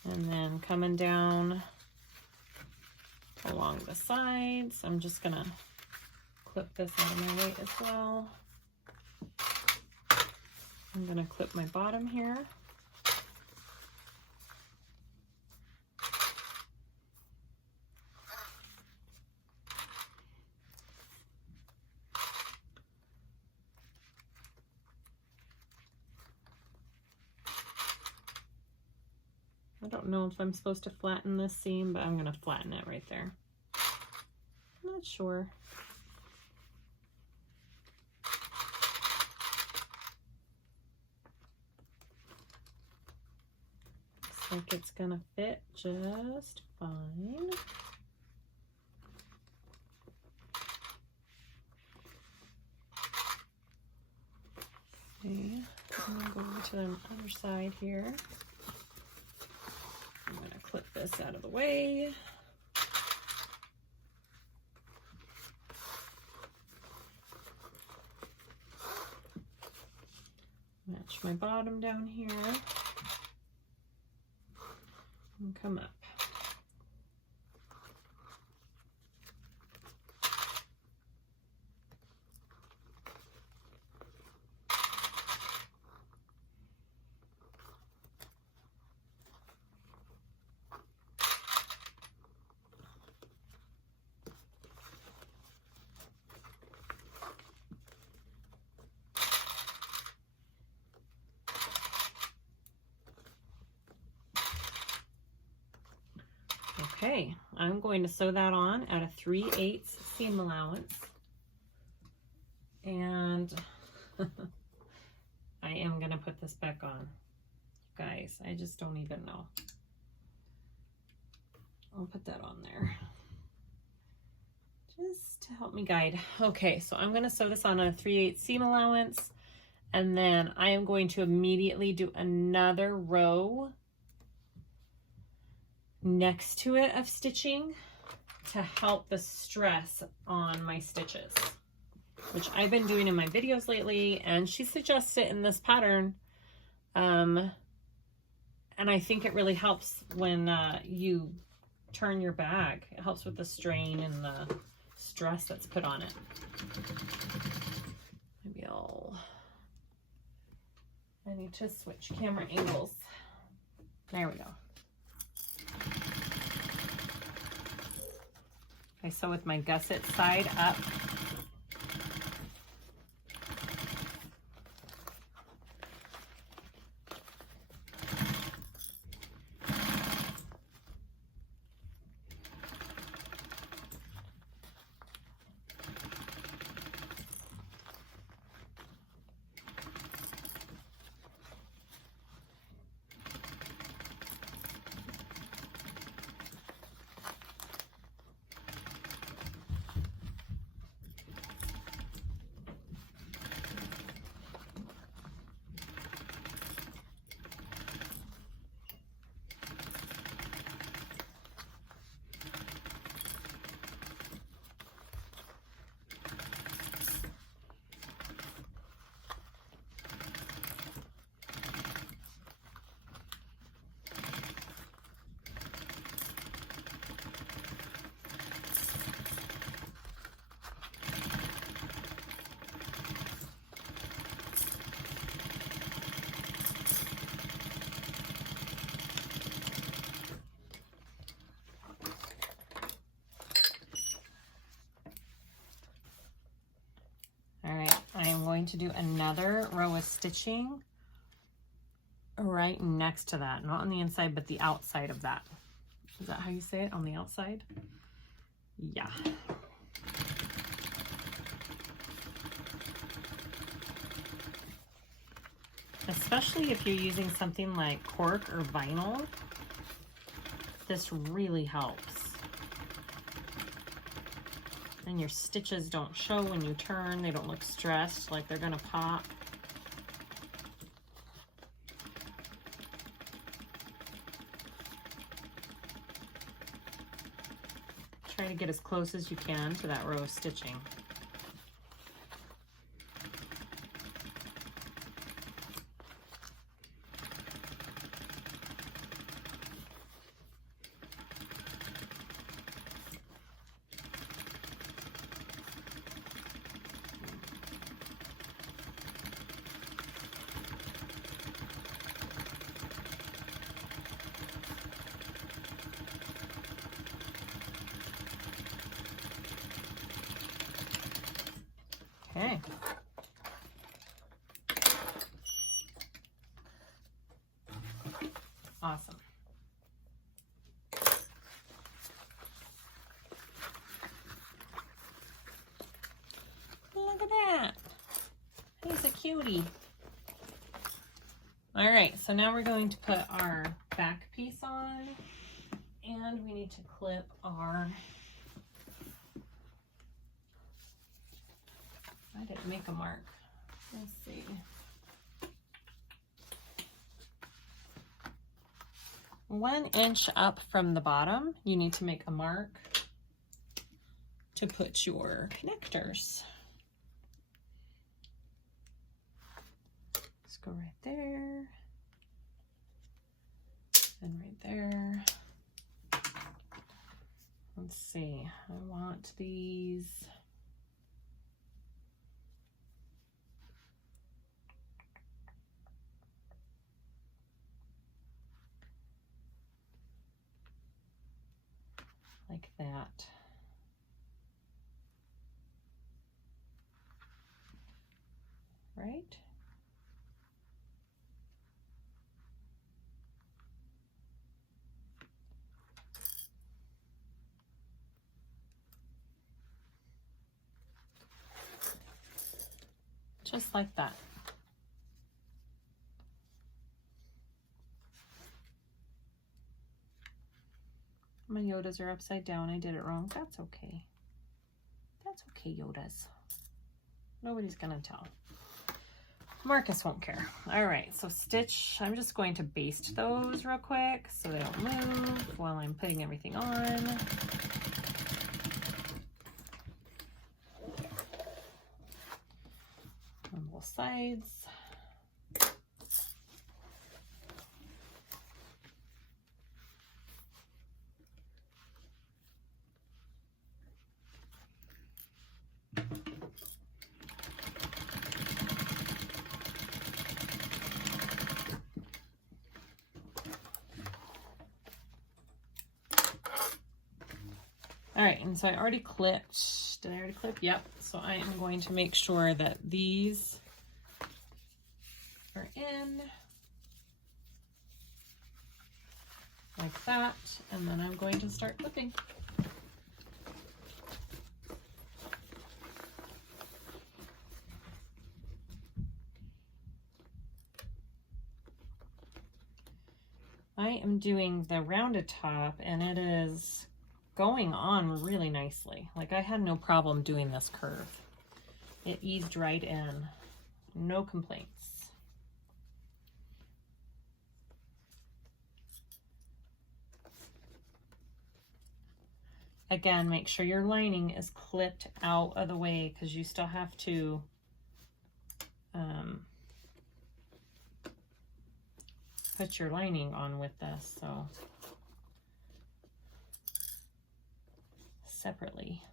And then coming down along the sides, I'm just going to clip this out of my way as well. I'm going to clip my bottom here. I don't know if I'm supposed to flatten this seam, but I'm going to flatten it right there. I'm not sure. Looks like it's going to fit just fine. Okay, I'm going to go over to the other side here. I'm going to clip this out of the way. Match my bottom down here. And come up. Okay, I'm going to sew that on at a 3/8 seam allowance. And I am going to put this back on. Guys, I just don't even know. I'll put that on there just to help me guide. Okay, so I'm going to sew this on a 3/8 seam allowance, and then I am going to immediately do another row next to it of stitching to help the stress on my stitches, which I've been doing in my videos lately, and she suggests it in this pattern. And I think it really helps when you turn your bag. It helps with the strain and the stress that's put on it. Maybe I need to switch camera angles. There we go. Okay, so with my gusset side up, to do another row of stitching right next to that, not on the inside, but the outside of that. Is that how you say it? On the outside? Yeah. Especially if you're using something like cork or vinyl, this really helps. And your stitches don't show when you turn. They don't look stressed like they're gonna pop. Try to get as close as you can to that row of stitching. Okay. Awesome. Look at that. He's a cutie. All right, so now we're going to put our back piece on, and we need to clip our, I didn't make a mark. Let's see. One inch up from the bottom, you need to make a mark to put your connectors. Let's go right there and right there. Let's see, I want these. Like that. Right? Just like that. My Yodas are upside down. I did it wrong. That's okay. That's okay, Yodas. Nobody's gonna tell. Marcus won't care. All right, so stitch. I'm just going to baste those real quick so they don't move while I'm putting everything on. On both sides. All right, and so I already clipped. Did I already clip? Yep. So I am going to make sure that these are in like that, and then I'm going to start clipping. I am doing the rounded top, and it is going on really nicely. Like, I had no problem doing this curve. It eased right in. No complaints. Again, make sure your lining is clipped out of the way because you still have to put your lining on with this, so separately.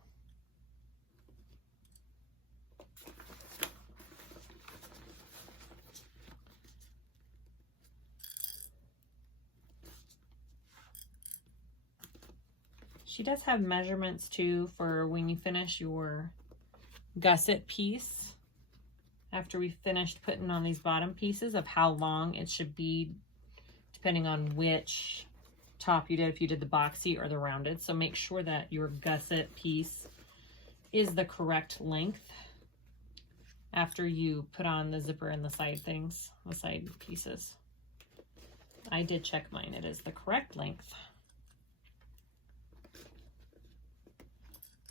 She does have measurements too for when you finish your gusset piece after we finished putting on these bottom pieces of how long it should be, depending on which top you did, if you did the boxy or the rounded. So make sure that your gusset piece is the correct length after you put on the zipper and the side things, the side pieces. I did check mine. It is the correct length.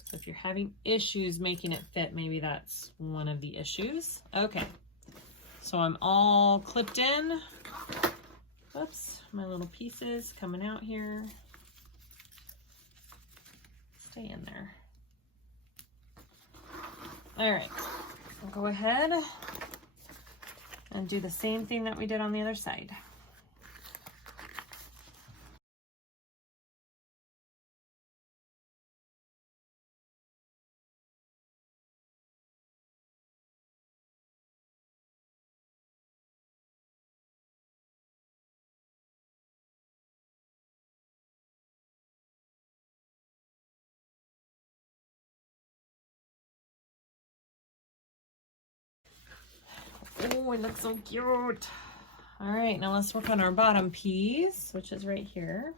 So if you're having issues making it fit, maybe that's one of the issues. Okay, so I'm all clipped in. Whoops, my little pieces coming out here. Stay in there. All right, I'll go ahead and do the same thing that we did on the other side. Oh, it looks so cute. All right, now let's work on our bottom piece, which is right here.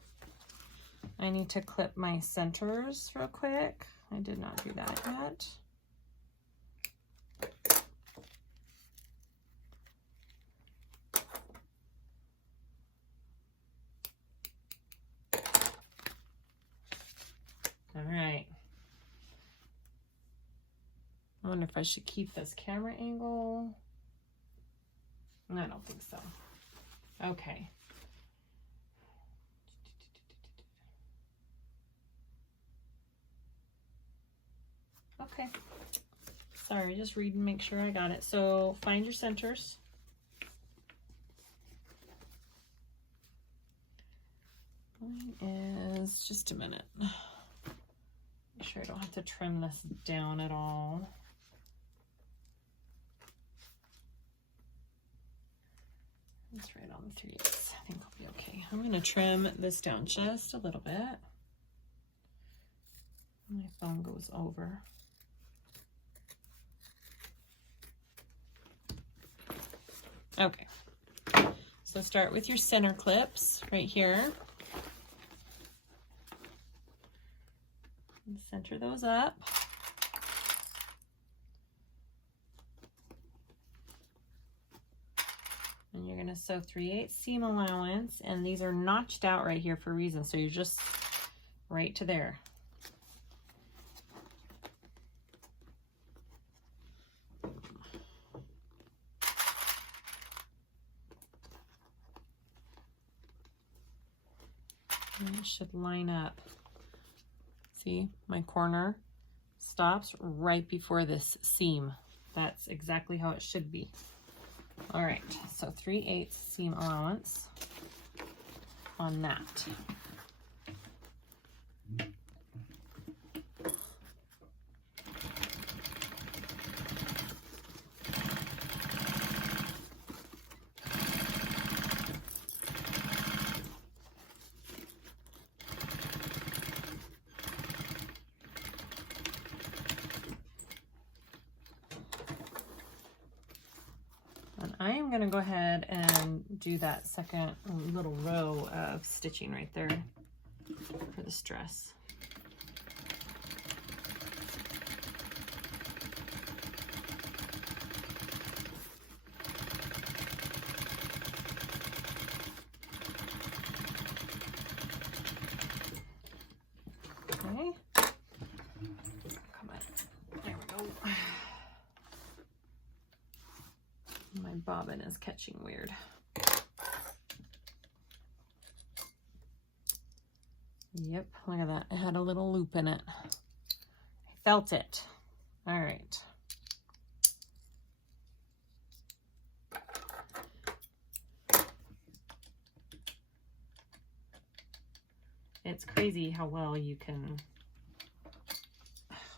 I need to clip my centers real quick. I did not do that yet. All right. I wonder if I should keep this camera angle. I don't think so. Okay. Okay. Sorry, just read and make sure I got it. So find your centers. Mine is just a minute. Make sure I don't have to trim this down at all. It's right on the 3/8. I think I'll be okay. I'm going to trim this down just a little bit. My phone goes over. Okay. So start with your center clips right here. And center those up. And you're going to sew 3/8 seam allowance, and these are notched out right here for a reason, so you're just right to there. And it should line up. See, my corner stops right before this seam. That's exactly how it should be. All right, so 3/8 seam allowance on that. I am going to go ahead and do that second little row of stitching right there for this dress. Okay. Come on. There we go. My bobbin is catching weird. Yep, look at that. It had a little loop in it. I felt it. All right. It's crazy how well you can,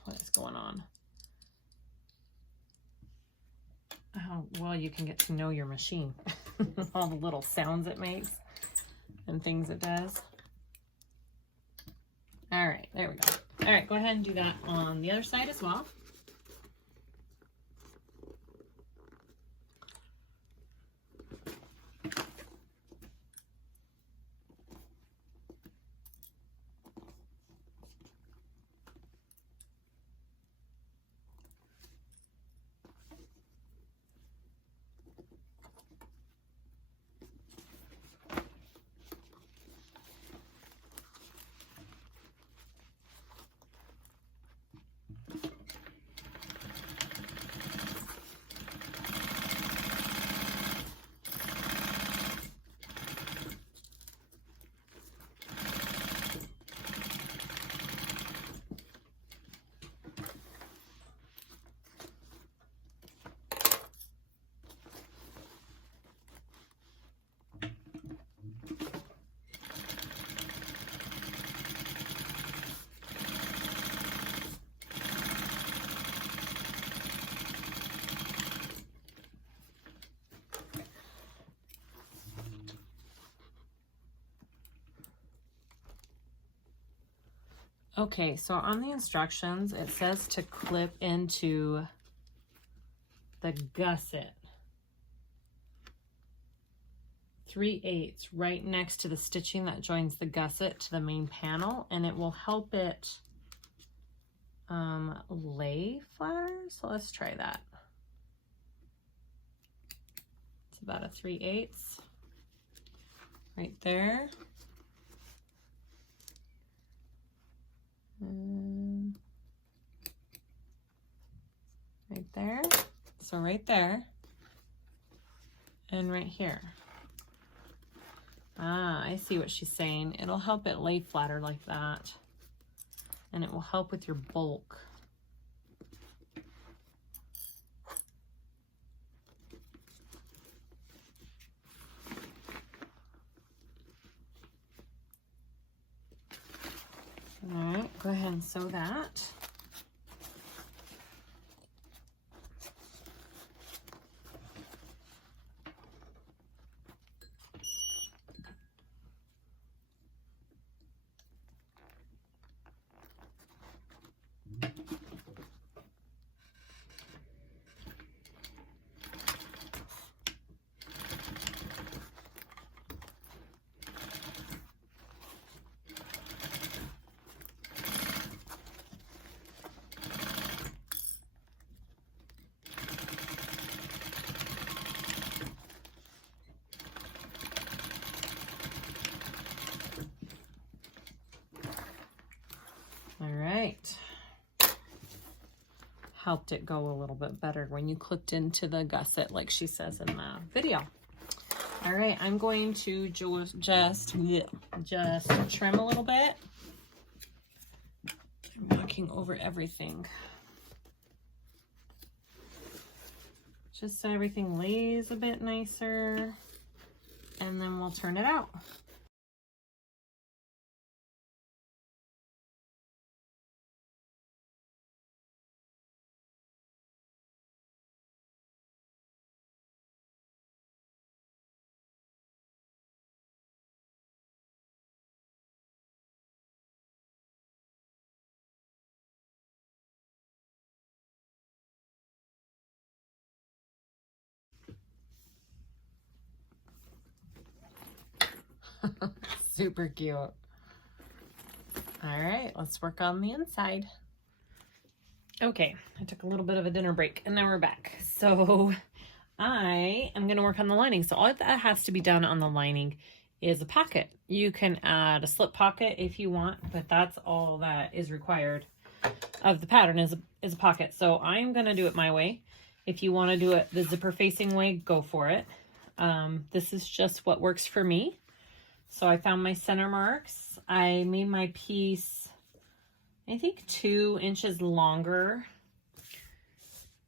what is going on? How well you can get to know your machine. All the little sounds it makes and things it does. All right, there we go. All right, go ahead and do that on the other side as well. Okay, so on the instructions, it says to clip into the gusset 3/8 right next to the stitching that joins the gusset to the main panel, and it will help it lay flatter. So let's try that. It's about a 3/8 right there. And right there. So right there and right here. Ah, I see what she's saying. It'll help it lay flatter like that. And it will help with your bulk. All right, go ahead and sew that. All right. Helped it go a little bit better when you clipped into the gusset like she says in the video. All right, I'm going to just trim a little bit. I'm knocking over everything. Just so everything lays a bit nicer, and then we'll turn it out. Super cute. All right, let's work on the inside. Okay, I took a little bit of a dinner break and now we're back. So I am going to work on the lining. So all that has to be done on the lining is a pocket. You can add a slip pocket if you want, but that's all that is required of the pattern is a pocket. So I'm going to do it my way. If you want to do it the zipper facing way, go for it. This is just what works for me. So I found my center marks. I made my piece, I think 2 inches longer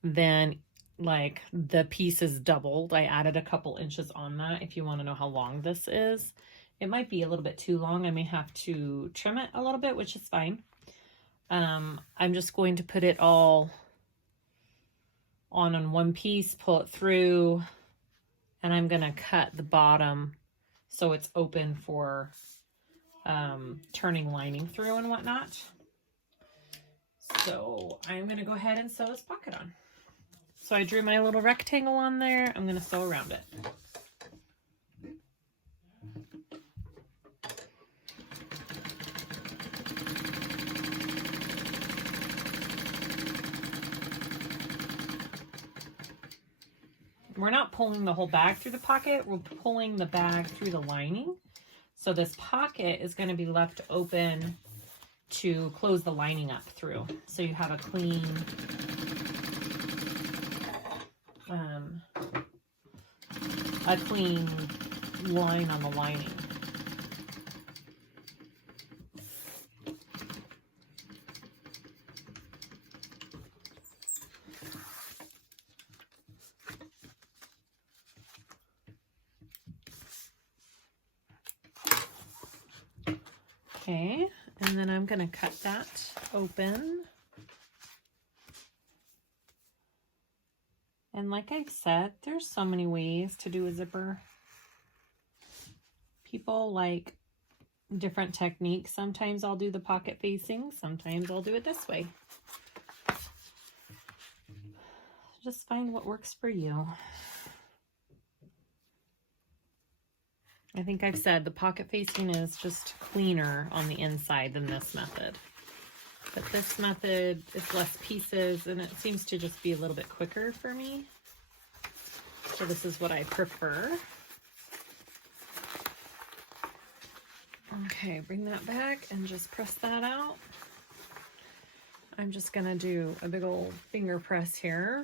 than like the piece is doubled. I added a couple inches on that. If you want to know how long this is, it might be a little bit too long. I may have to trim it a little bit, which is fine. I'm just going to put it all on one piece, pull it through, and I'm going to cut the bottom so it's open for turning lining through and whatnot. So I'm going to go ahead and sew this pocket on. So I drew my little rectangle on there. I'm going to sew around it. We're not pulling the whole bag through the pocket. We're pulling the bag through the lining. So this pocket is going to be left open to close the lining up through. So you have a clean line on the lining. Okay, and then I'm going to cut that open. And like I said, there's so many ways to do a zipper. People like different techniques. Sometimes I'll do the pocket facing, sometimes I'll do it this way. Just find what works for you. I think I've said the pocket facing is just cleaner on the inside than this method. But this method is less pieces and it seems to just be a little bit quicker for me. So this is what I prefer. Okay, bring that back and just press that out. I'm just gonna do a big old finger press here.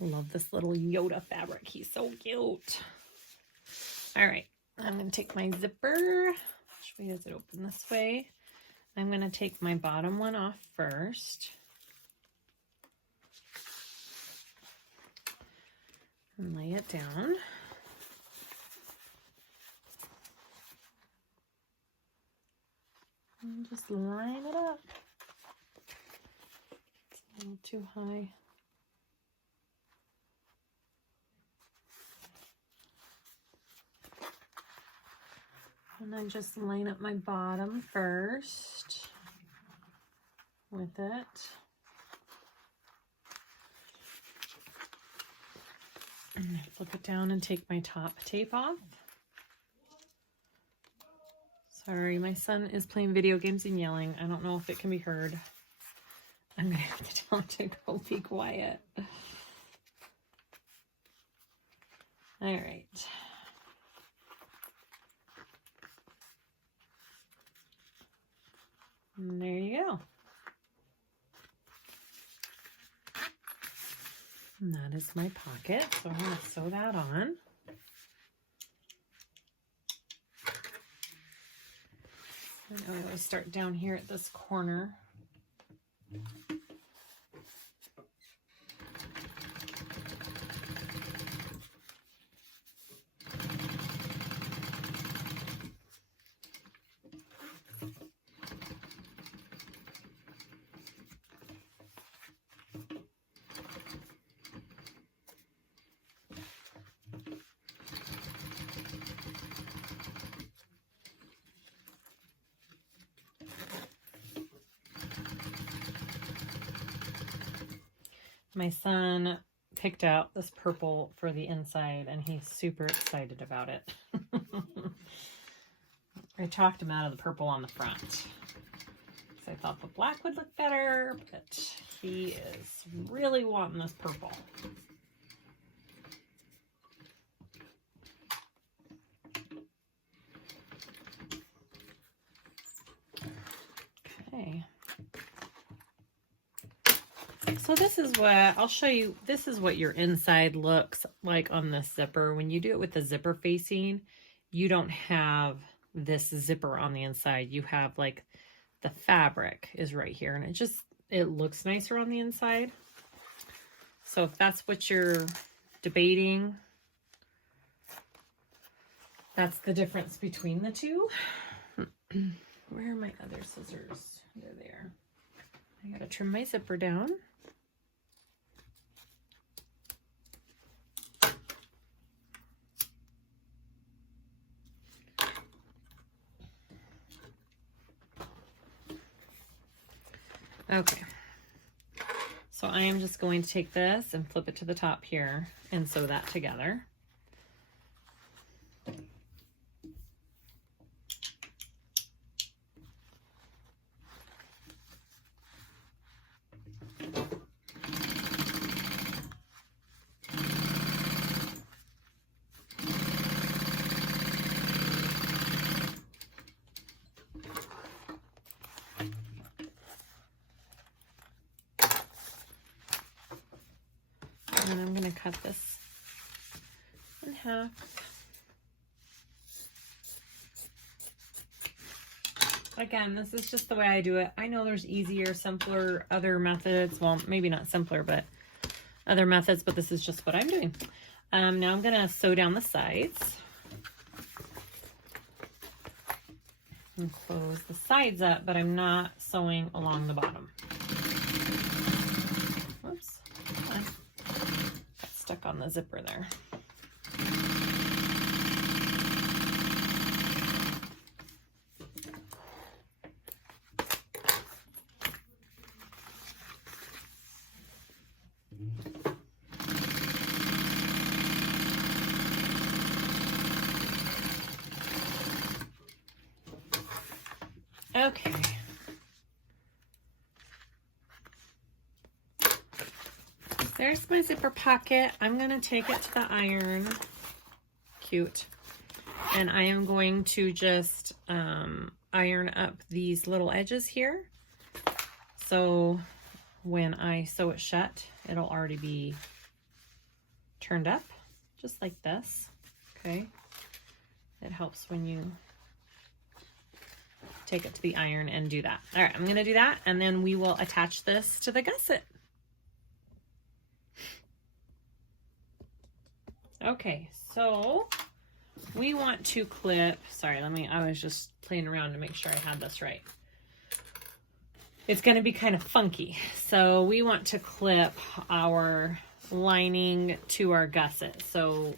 I love this little Yoda fabric. He's so cute. All right, I'm going to take my zipper. Which way does it open? This way. I'm going to take my bottom one off first. And lay it down. And just line it up. It's a little too high. And then just line up my bottom first with it. And flip it down and take my top tape off. Sorry, my son is playing video games and yelling. I don't know if it can be heard. I'm gonna have to tell him to go be quiet. All right. And there you go. And that is my pocket. So I'm going to sew that on. And I always start down here at this corner. My son picked out this purple for the inside and he's super excited about it. I talked him out of the purple on the front. So I thought the black would look better, but he is really wanting this purple. Okay. So this is what, I'll show you, this is what your inside looks like on this zipper. When you do it with the zipper facing, you don't have this zipper on the inside. You have like the fabric is right here and it looks nicer on the inside. So if that's what you're debating, that's the difference between the two. Where are my other scissors? They're there. I gotta trim my zipper down. Okay, so I am just going to take this and flip it to the top here and sew that together. And I'm going to cut this in half. Again, this is just the way I do it. I know there's easier, simpler, other methods. Well, maybe not simpler, but other methods, but this is just what I'm doing. Now I'm going to sew down the sides. and close the sides up, but I'm not sewing along the bottom. Whoops, got stuck on the zipper there. Okay. There's my zipper pocket. I'm going to take it to the iron. Cute. And I am going to just iron up these little edges here. So when I sew it shut, it'll already be turned up, just like this. Okay. It helps when you take it to the iron and do that. All right, I'm going to do that, and then we will attach this to the gusset. Okay, so we want to clip, sorry, I was just playing around to make sure I had this right. It's going to be kind of funky. So we want to clip our lining to our gusset. So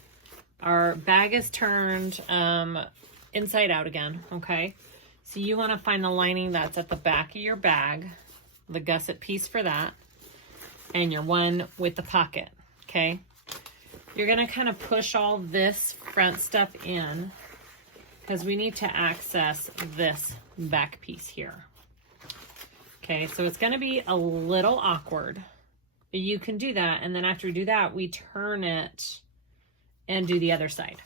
our bag is turned inside out again, okay? So you want to find the lining that's at the back of your bag, the gusset piece for that, and your one with the pocket, okay? You're going to kind of push all this front stuff in because we need to access this back piece here. Okay, so it's going to be a little awkward, but you can do that. And then after we do that, we turn it and do the other side.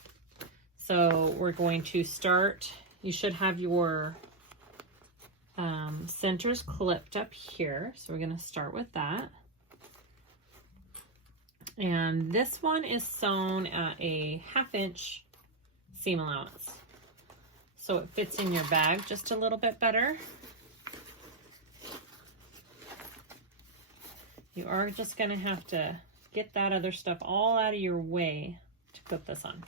So we're going to start, you should have your centers clipped up here. So we're going to start with that. And this one is sewn at a 1/2 inch seam allowance. So it fits in your bag just a little bit better. You are just going to have to get that other stuff all out of your way to put this on.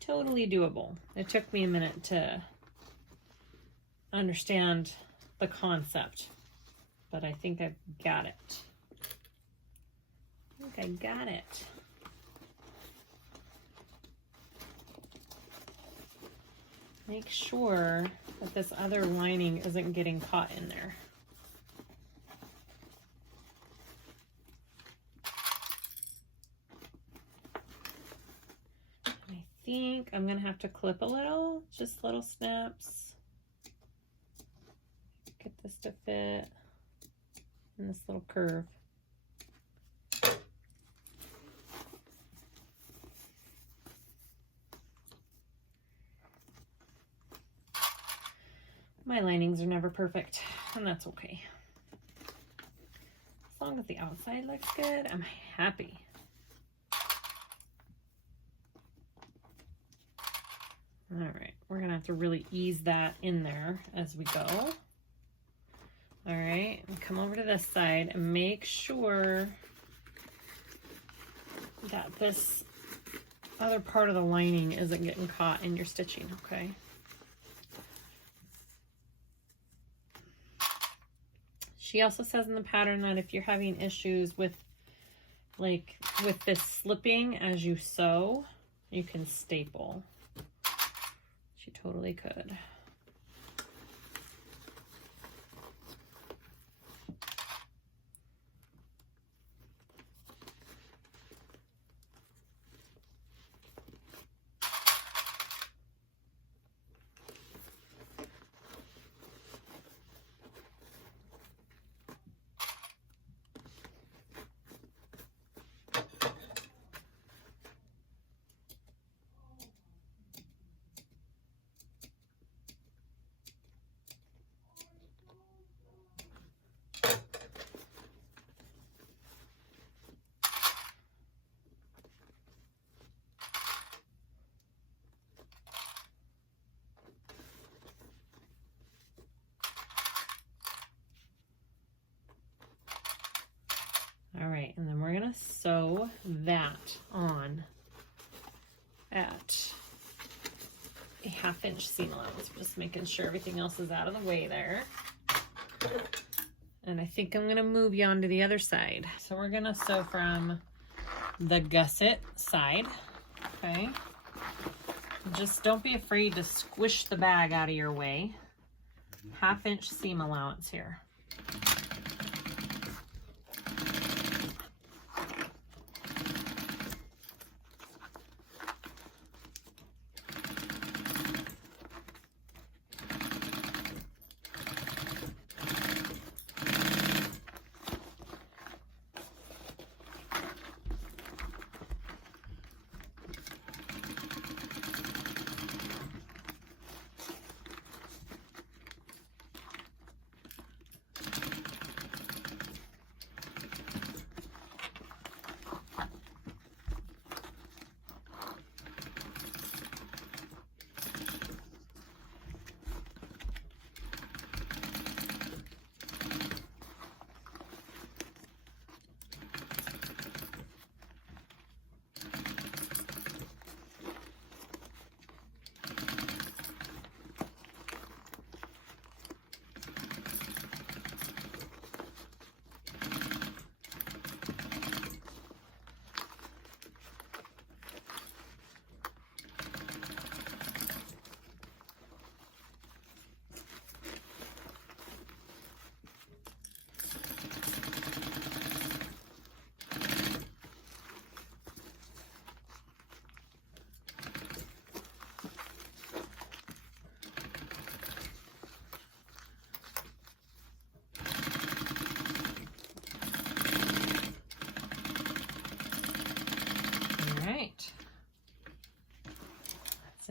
Totally doable. It took me a minute to understand the concept, but I think I've got it. I got it. Make sure that this other lining isn't getting caught in there. I think I'm gonna have to clip a little, just little snaps. Get this to fit in this little curve. My linings are never perfect, and that's okay. As long as the outside looks good, I'm happy. All right, we're gonna have to really ease that in there as we go. All right, and come over to this side and make sure that this other part of the lining isn't getting caught in your stitching, okay? She also says in the pattern that if you're having issues with this slipping as you sew, you can staple. She totally could. All right, and then we're gonna sew that on at a 1/2 inch seam allowance. Just making sure everything else is out of the way there. And I think I'm gonna move you onto the other side. So we're gonna sew from the gusset side, okay? Just don't be afraid to squish the bag out of your way. 1/2 inch seam allowance here.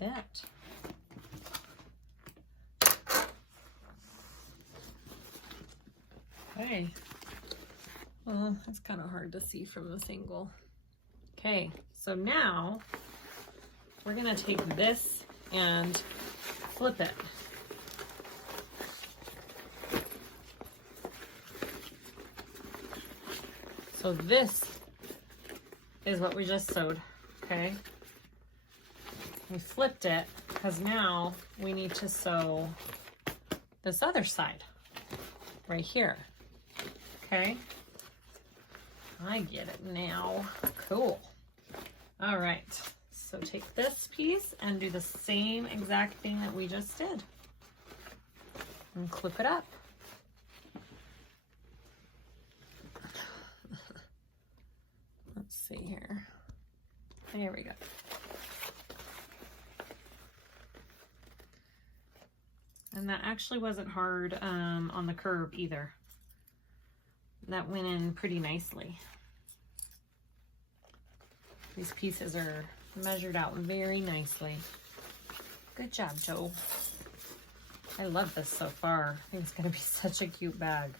It. Okay. Well, it's kind of hard to see from this angle. Okay, so now we're gonna take this and flip it. So this is what we just sewed, okay? We flipped it because now we need to sew this other side right here. Okay, I get it now. Cool. All right, so take this piece and do the same exact thing that we just did and clip it up. Let's see here. There we go. And that actually wasn't hard on the curve either. That went in pretty nicely. These pieces are measured out very nicely. Good job, Joe. I love this so far. I think it's gonna be such a cute bag.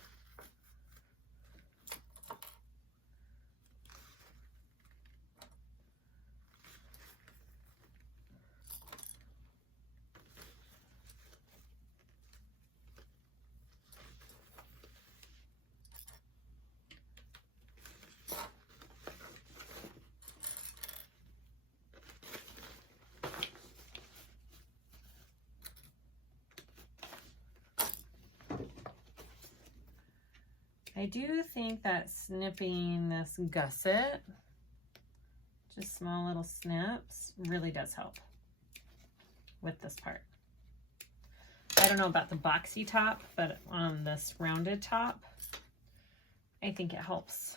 I do think that snipping this gusset, just small little snips, really does help with this part. I don't know about the boxy top, but on this rounded top, I think it helps.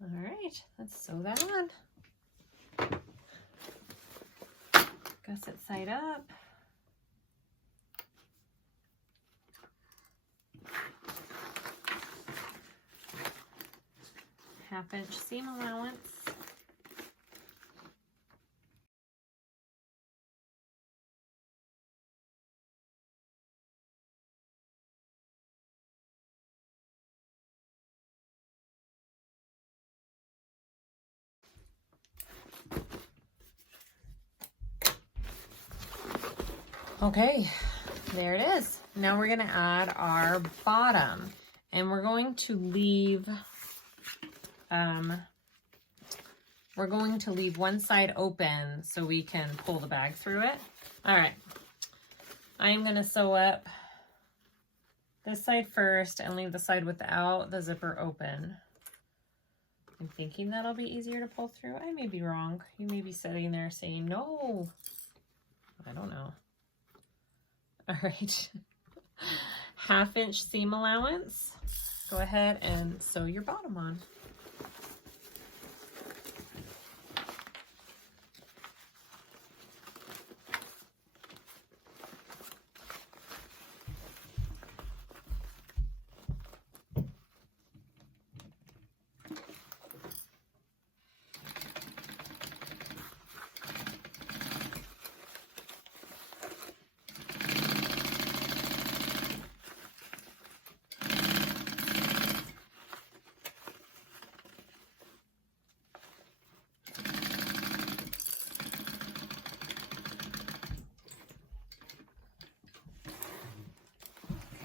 All right, let's sew that on. Gusset side up. Half-inch seam allowance. Okay, there it is. Now we're going to add our bottom, and we're going to leave one side open so we can pull the bag through it. All right, I'm going to sew up this side first and leave the side without the zipper open. I'm thinking that'll be easier to pull through. I may be wrong. You may be sitting there saying, no, I don't know. All right, half-inch seam allowance. Go ahead and sew your bottom on.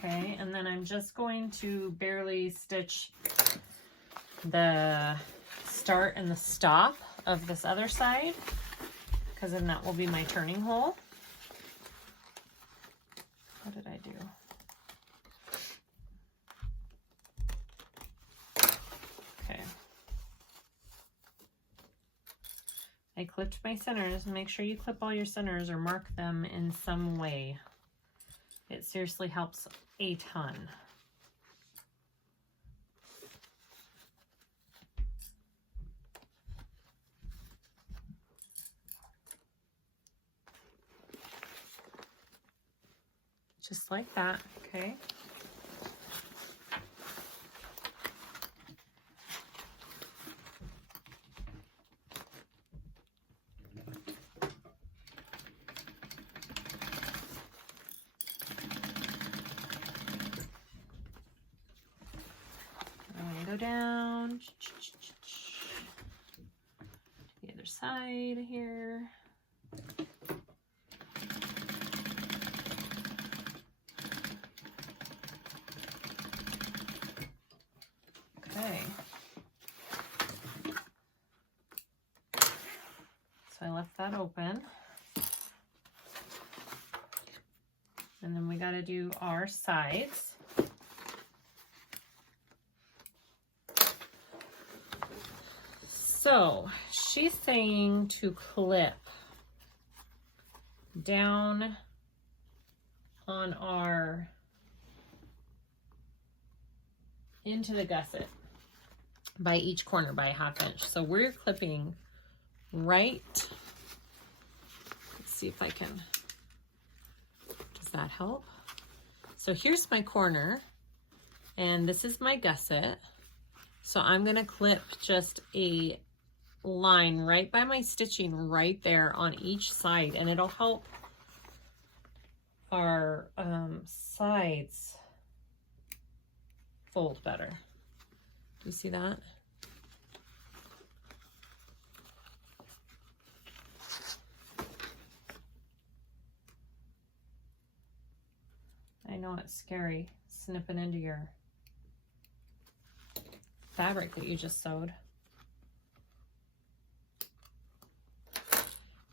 Okay, and then I'm just going to barely stitch the start and the stop of this other side, because then that will be my turning hole. What did I do? Okay. I clipped my centers. Make sure you clip all your centers or mark them in some way. It seriously helps a ton. Just like that, okay? Go down the other side here. Okay. So I left that open. And then we got to do our sides. So she's saying to clip down on our, into the gusset by each corner by a ½ inch. So we're clipping right, let's see if I can, does that help? So here's my corner and this is my gusset. So I'm gonna clip just a line right by my stitching right there on each side, and it'll help our sides fold better. Do you see that? I know it's scary snipping into your fabric that you just sewed.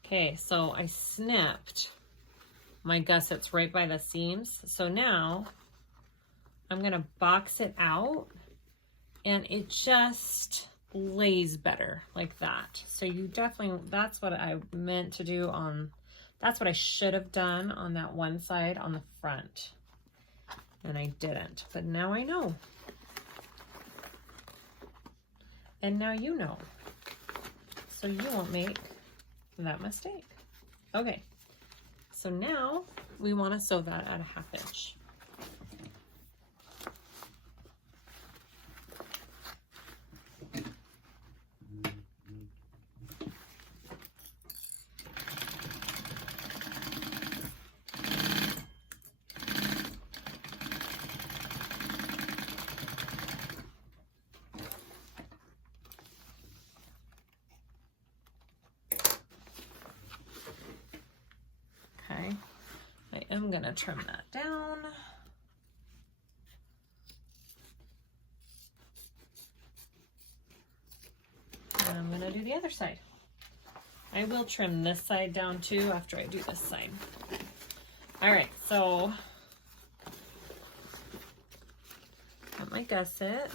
Okay, so I snipped my gussets right by the seams. So now I'm gonna box it out and it just lays better like that. So you definitely, that's what I meant to do on, that's what I should have done on that one side on the front. And I didn't, but now I know. And now you know, so you won't make that mistake. Okay, so now we want to sew that at a 1/2 inch. Okay, I am going to trim that down. And I'm going to do the other side. I will trim this side down too after I do this side. All right, so got my gusset.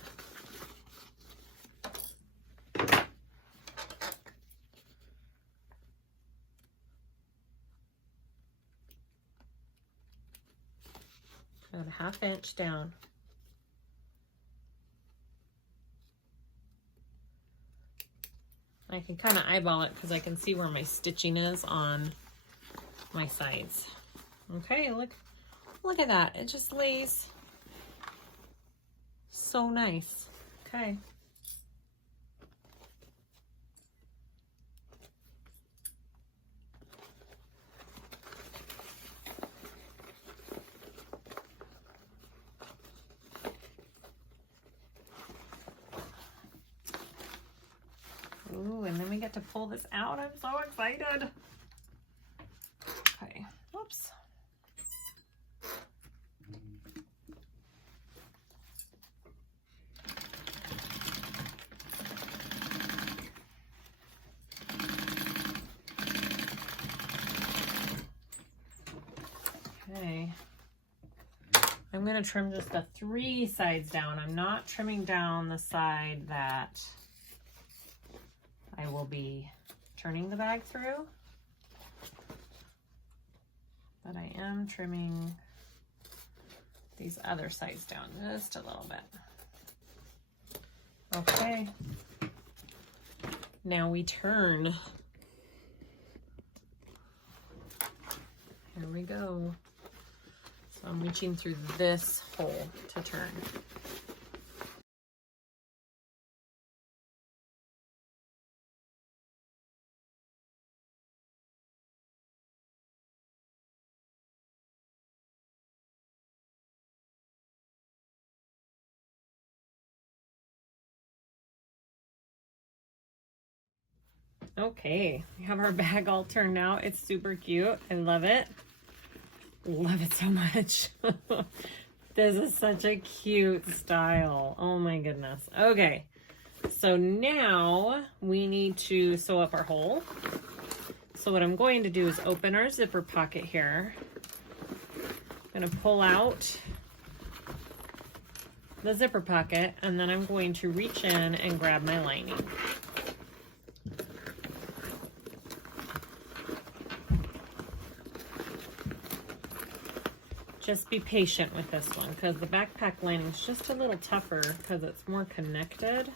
About a 1/2 inch down. I can kind of eyeball it because I can see where my stitching is on my sides. Okay, look at that. It just lays so nice. Okay. Ooh, and then we get to pull this out. I'm so excited. Okay, whoops. Okay. I'm going to trim just the 3 sides down. I'm not trimming down the side that I will be turning the bag through, but I am trimming these other sides down just a little bit. Okay, now we turn. Here we go. So I'm reaching through this hole to turn. Okay, we have our bag all turned out. It's super cute. I love it. Love it so much. This is such a cute style. Oh my goodness. Okay, so now we need to sew up our hole. So what I'm going to do is open our zipper pocket here. I'm going to pull out the zipper pocket, and then I'm going to reach in and grab my lining. Just be patient with this one because the backpack lining is just a little tougher because it's more connected.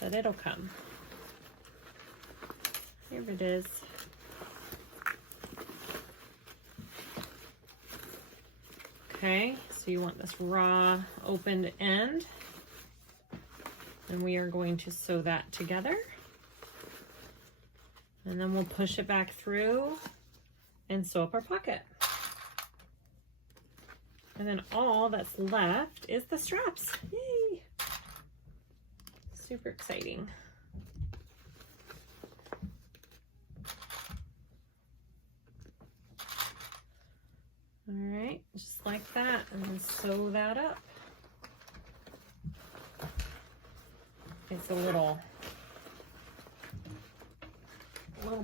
But it'll come. Here it is. Okay, so you want this raw opened end. And we are going to sew that together. And then we'll push it back through and sew up our pocket. And then all that's left is the straps. Yay! Super exciting. All right, just like that, and then sew that up. It's a little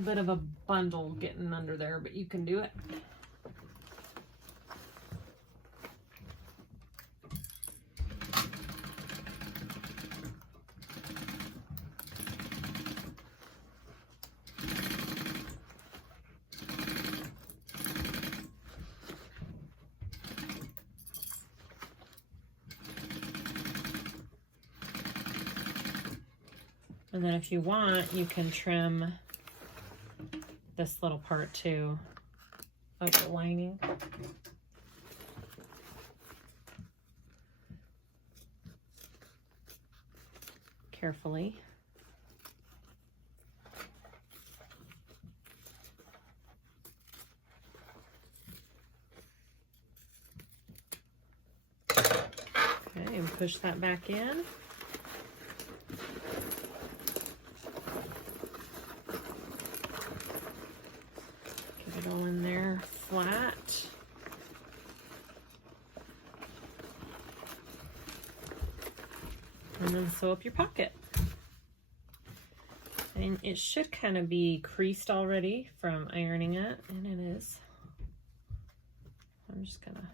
bit of a bundle getting under there, but you can do it. And then if you want, you can trim this little part too of the lining. Carefully. Okay, and push that back in. Get it all in there flat. And then sew up your pocket. And it should kind of be creased already from ironing it, and it is. I'm just gonna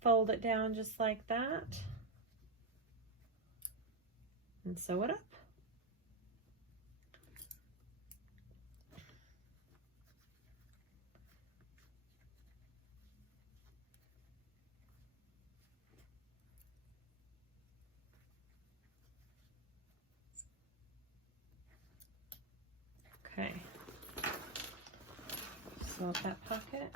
fold it down just like that and sew it up. Okay, sew up that pocket.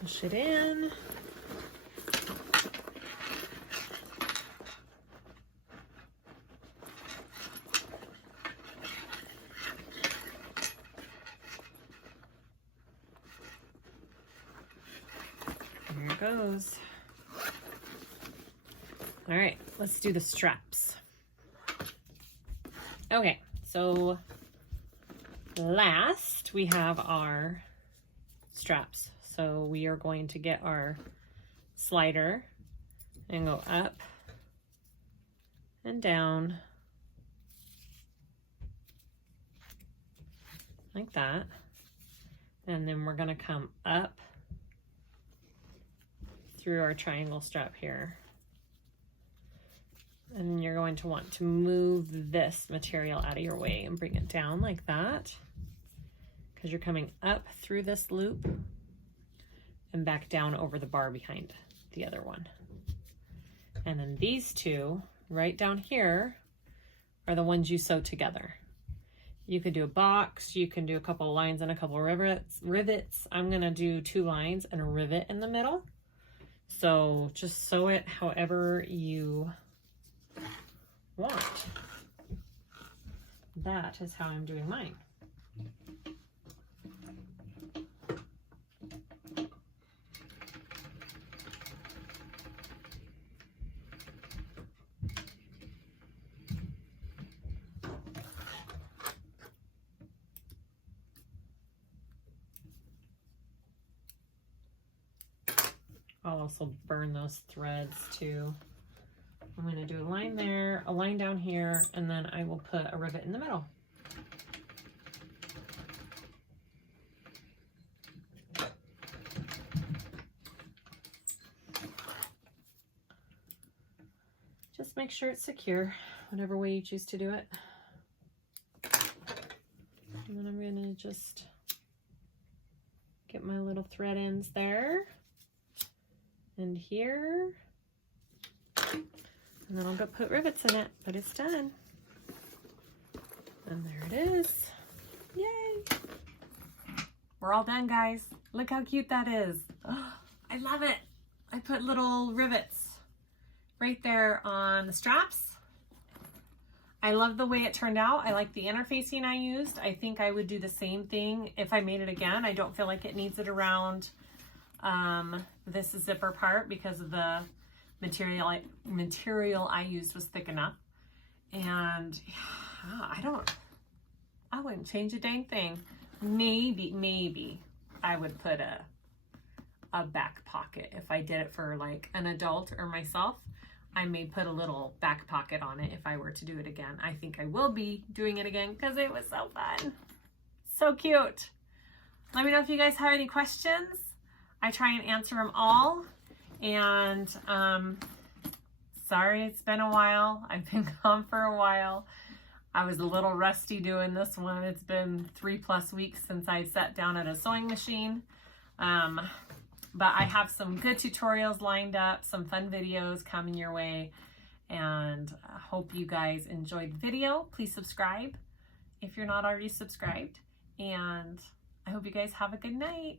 Push it in. There it goes. All right, let's do the straps. Okay, so last we have our straps. So we are going to get our slider and go up and down like that. And then we're going to come up through our triangle strap here. And you're going to want to move this material out of your way and bring it down like that, because you're coming up through this loop and back down over the bar behind the other one. And then these two right down here are the ones you sew together. You could do a box, you can do a couple of lines and a couple of rivets. I'm gonna do 2 lines and a rivet in the middle. So just sew it however you want. That is how I'm doing mine. I'll also burn those threads too. I'm going to do a line there, a line down here, and then I will put a rivet in the middle. Just make sure it's secure, whatever way you choose to do it. And then I'm going to just get my little thread ends there and here. And then I'll go put rivets in it, but it's done. And there it is. Yay! We're all done, guys. Look how cute that is. Oh, I love it. I put little rivets right there on the straps. I love the way it turned out. I like the interfacing I used. I think I would do the same thing if I made it again. I don't feel like it needs it around this zipper part because of the material I used was thick enough. And yeah, I wouldn't change a dang thing. Maybe I would put a back pocket if I did it for like an adult or myself. I may put a little back pocket on it if I were to do it again. I think I will be doing it again because it was so fun. So cute. Let me know if you guys have any questions. I try and answer them all. And sorry it's been a while. I've been gone for a while. I was a little rusty doing this one. It's been 3+ weeks since I sat down at a sewing machine. But I have some good tutorials lined up, some fun videos coming your way. And I hope you guys enjoyed the video. Please subscribe if you're not already subscribed. And I hope you guys have a good night.